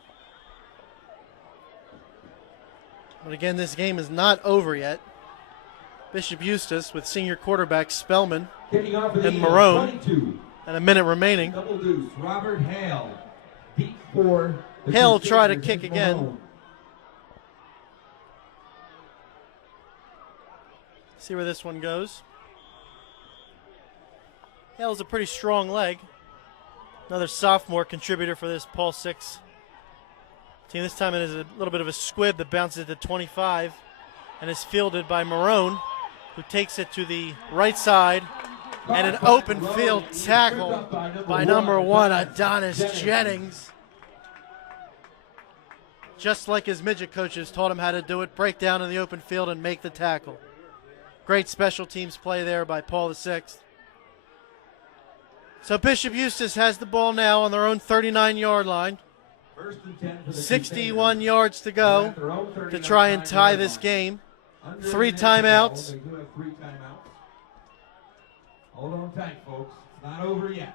But again, this game is not over yet. Bishop Eustace with senior quarterback Spellman and Marone, and a minute remaining. Double deuce, Robert Hale. Deep for Hale will try to kick again. See where this one goes. Hale's a pretty strong leg. Another sophomore contributor for this Paul Six team. This time it is a little bit of a squib that bounces to 25 and is fielded by Marone, who takes it to the right side, and an open field tackle by number 1, Adonis Jennings. Just like his midget coaches taught him how to do it, break down in the open field and make the tackle. Great special teams play there by Paul VI. So Bishop Eustace has the ball now on their own 39-yard line. 61 yards to go to try and tie this game. 3 timeouts. Hold on tight, folks. It's not over yet.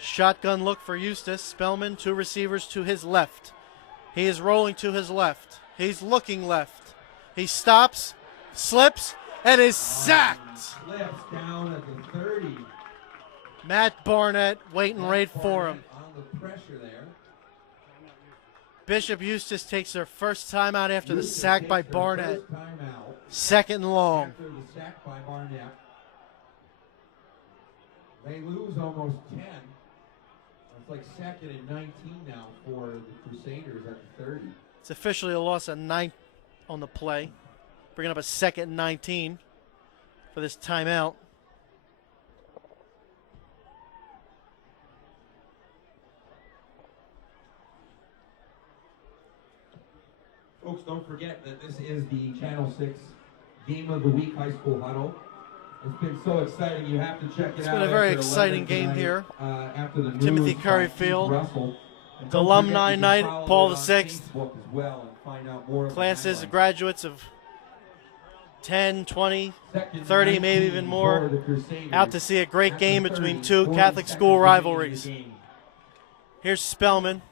Shotgun look for Eustace. Spellman, 2 receivers to his left. He is rolling to his left. He's looking left. He stops, slips, and is sacked. Slips down at the 30. Matt Barnett waiting right for him. On the pressure there. Bishop Eustace takes their first timeout after the sack by Barnett. Second and long. After the sack by Barnett. They lose almost 10. It's like second and 19 now for the Crusaders at the 30. It's officially a loss of 9 on the play. Bringing up a second and 19 for this timeout. Folks, don't forget that this is the Channel 6 Game of the Week High School Huddle. It's been so exciting. You have to check it out. It's been a very exciting game here. After the Timothy Curry Field. Alumni night, Paul VI. Classes of graduates of 10, 20, 30, maybe even more. Out to see a great game between 2 Catholic school rivalries. Here's Spellman.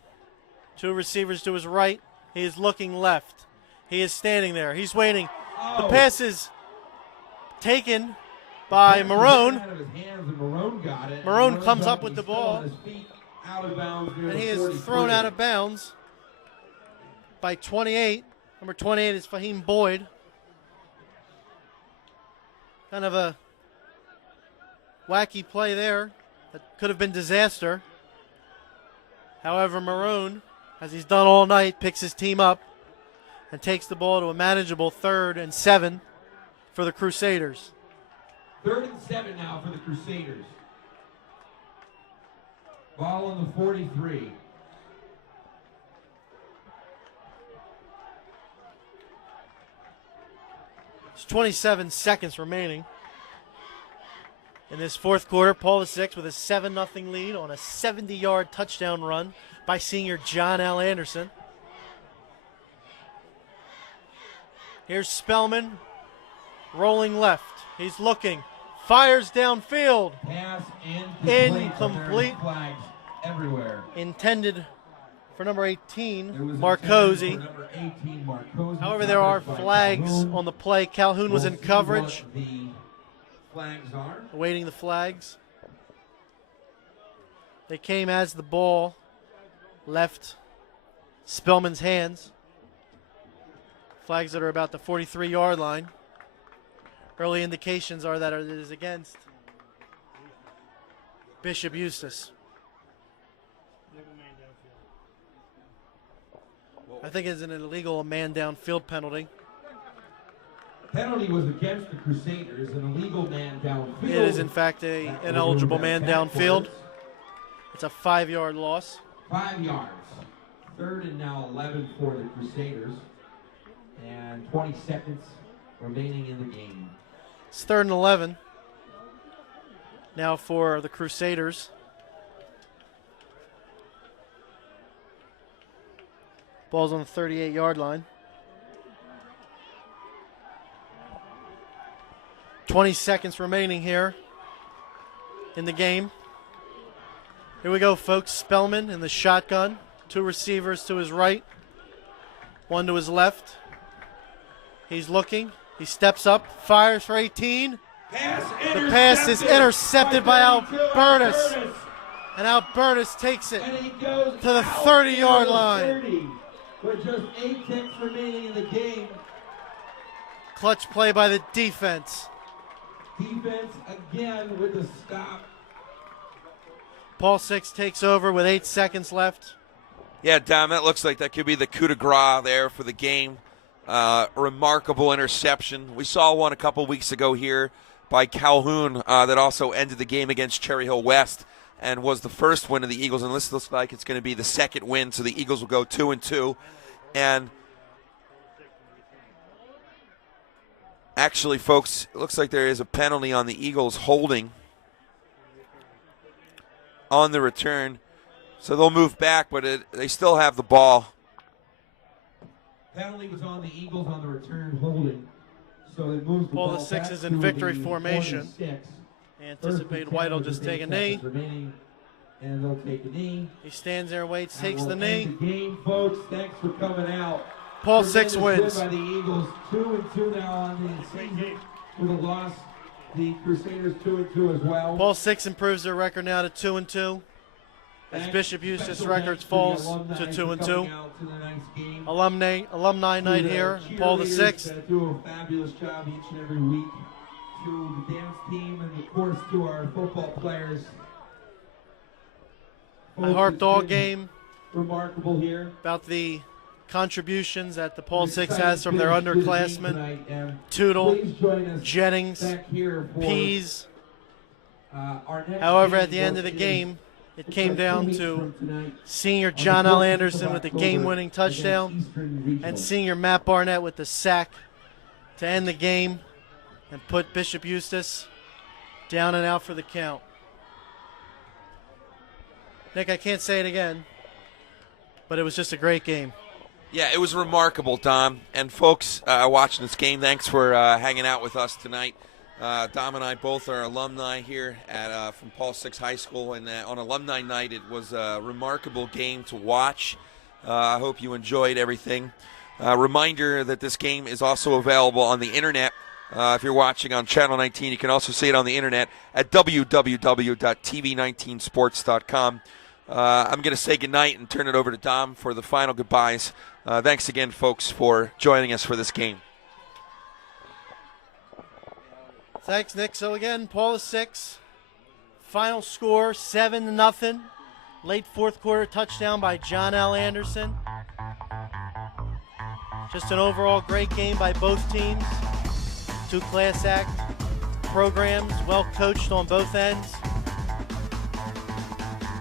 2 receivers to his right. He is looking left. He is standing there. He's waiting. The pass is taken by Marone. Marone comes up with the ball. And he is thrown out of bounds by 28. Number 28 is Fahim Boyd. Kind of a wacky play there that could have been disaster. However, Marone, as he's done all night, picks his team up and takes the ball to a manageable 3rd and 7 for the Crusaders. 3rd and 7 now for the Crusaders. Ball on the 43. There's 27 seconds remaining in this fourth quarter. Paul VI with a 7-0 lead on a 70-yard touchdown run by senior John L. Anderson. Here's Spellman rolling left. He's looking. Fires downfield. Pass Incomplete. Flags everywhere. Intended for number 18, It was Marcosi. intended for number 18, Marcosi. However, there are Coverage by flags Calhoun. on the play. Calhoun was in We'll see coverage, what the flags are. awaiting the flags. They came as the ball left Spellman's hands. Flags that are about the 43-yard line. Early indications are that it is against Bishop Eustace. I think it's an illegal man downfield penalty. Penalty was against the Crusaders, an illegal man downfield. It is in fact an ineligible man downfield. It's a 5-yard loss. 5 yards. Third and now 11 for the Crusaders. And 20 seconds remaining in the game. It's 3rd and 11. Now for the Crusaders. Ball's on the 38-yard line. 20 seconds remaining here in the game. Here we go, folks. Spellman in the shotgun. 2 receivers to his right, 1 to his left. He's looking. He steps up, fires for 18. The pass is intercepted by Albertus. And Albertus takes it to the 30-yard line. 30, with just 8 ticks remaining in the game. Clutch play by the defense. Defense again with the stop. Paul VI takes over with 8 seconds left. Yeah, Dom, that looks like that could be the coup de grace there for the game. Remarkable interception. We saw one a couple weeks ago here by Calhoun that also ended the game against Cherry Hill West and was the first win of the Eagles. And this looks like it's going to be the second win, so the Eagles will go 2-2. And actually, folks, it looks like there is a penalty on the Eagles holding on the return. So they'll move back, but they still have the ball. Penalty was on the Eagles on the return holding. So it moves the Paul ball VI back is in to victory the formation. 46. Anticipate White will just take a knee. And they'll take a knee. He stands there and waits, And takes we'll the knee. end the game, folks. Thanks for coming out. Paul VI Tremendous wins. win by the Eagles, 2-2 now on the season with a loss. The Crusaders 2-2 as well. Paul VI improves their record now to 2-2. As Thanks. Bishop Eustace Special records thanks falls the alumni to for 2-2. coming out to tonight's game. Alumni night To the here. Paul VI. cheerleaders that do a fabulous job each and every week. To the dance team and of course to our football players. I harped all It's been game remarkable here. about the contributions that the Paul VI Excited has from their finish to the game underclassmen. tonight, and Tootle, please join us Jennings, back here for, Pease. our next However, game, at the end of the which game, it is came like 2 down weeks to from tonight, senior on the John L. 14th of Anderson with the October game-winning against touchdown Eastern Regional. and senior Matt Barnett with the sack to end the game and put Bishop Eustace down and out for the count. Nick, I can't say it again, but it was just a great game. Yeah, it was remarkable, Dom. And folks watching this game, thanks for hanging out with us tonight. Dom and I both are alumni here at from Paul VI High School, and on alumni night, it was a remarkable game to watch. I hope you enjoyed everything. Reminder that this game is also available on the internet. If you're watching on Channel 19, you can also see it on the internet at www.tv19sports.com. I'm going to say goodnight and turn it over to Dom for the final goodbyes. Thanks again, folks, for joining us for this game. Thanks, Nick. So again, Paul VI, final score 7-0. Late fourth quarter touchdown by John L. Anderson. Just an overall great game by both teams. 2 class act programs, well coached on both ends.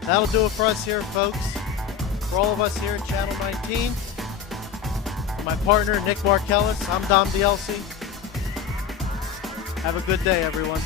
That'll do it for us here, folks. For all of us here at Channel 19, for my partner, Nick Markellis, I'm Dom DLC. Have a good day, everyone.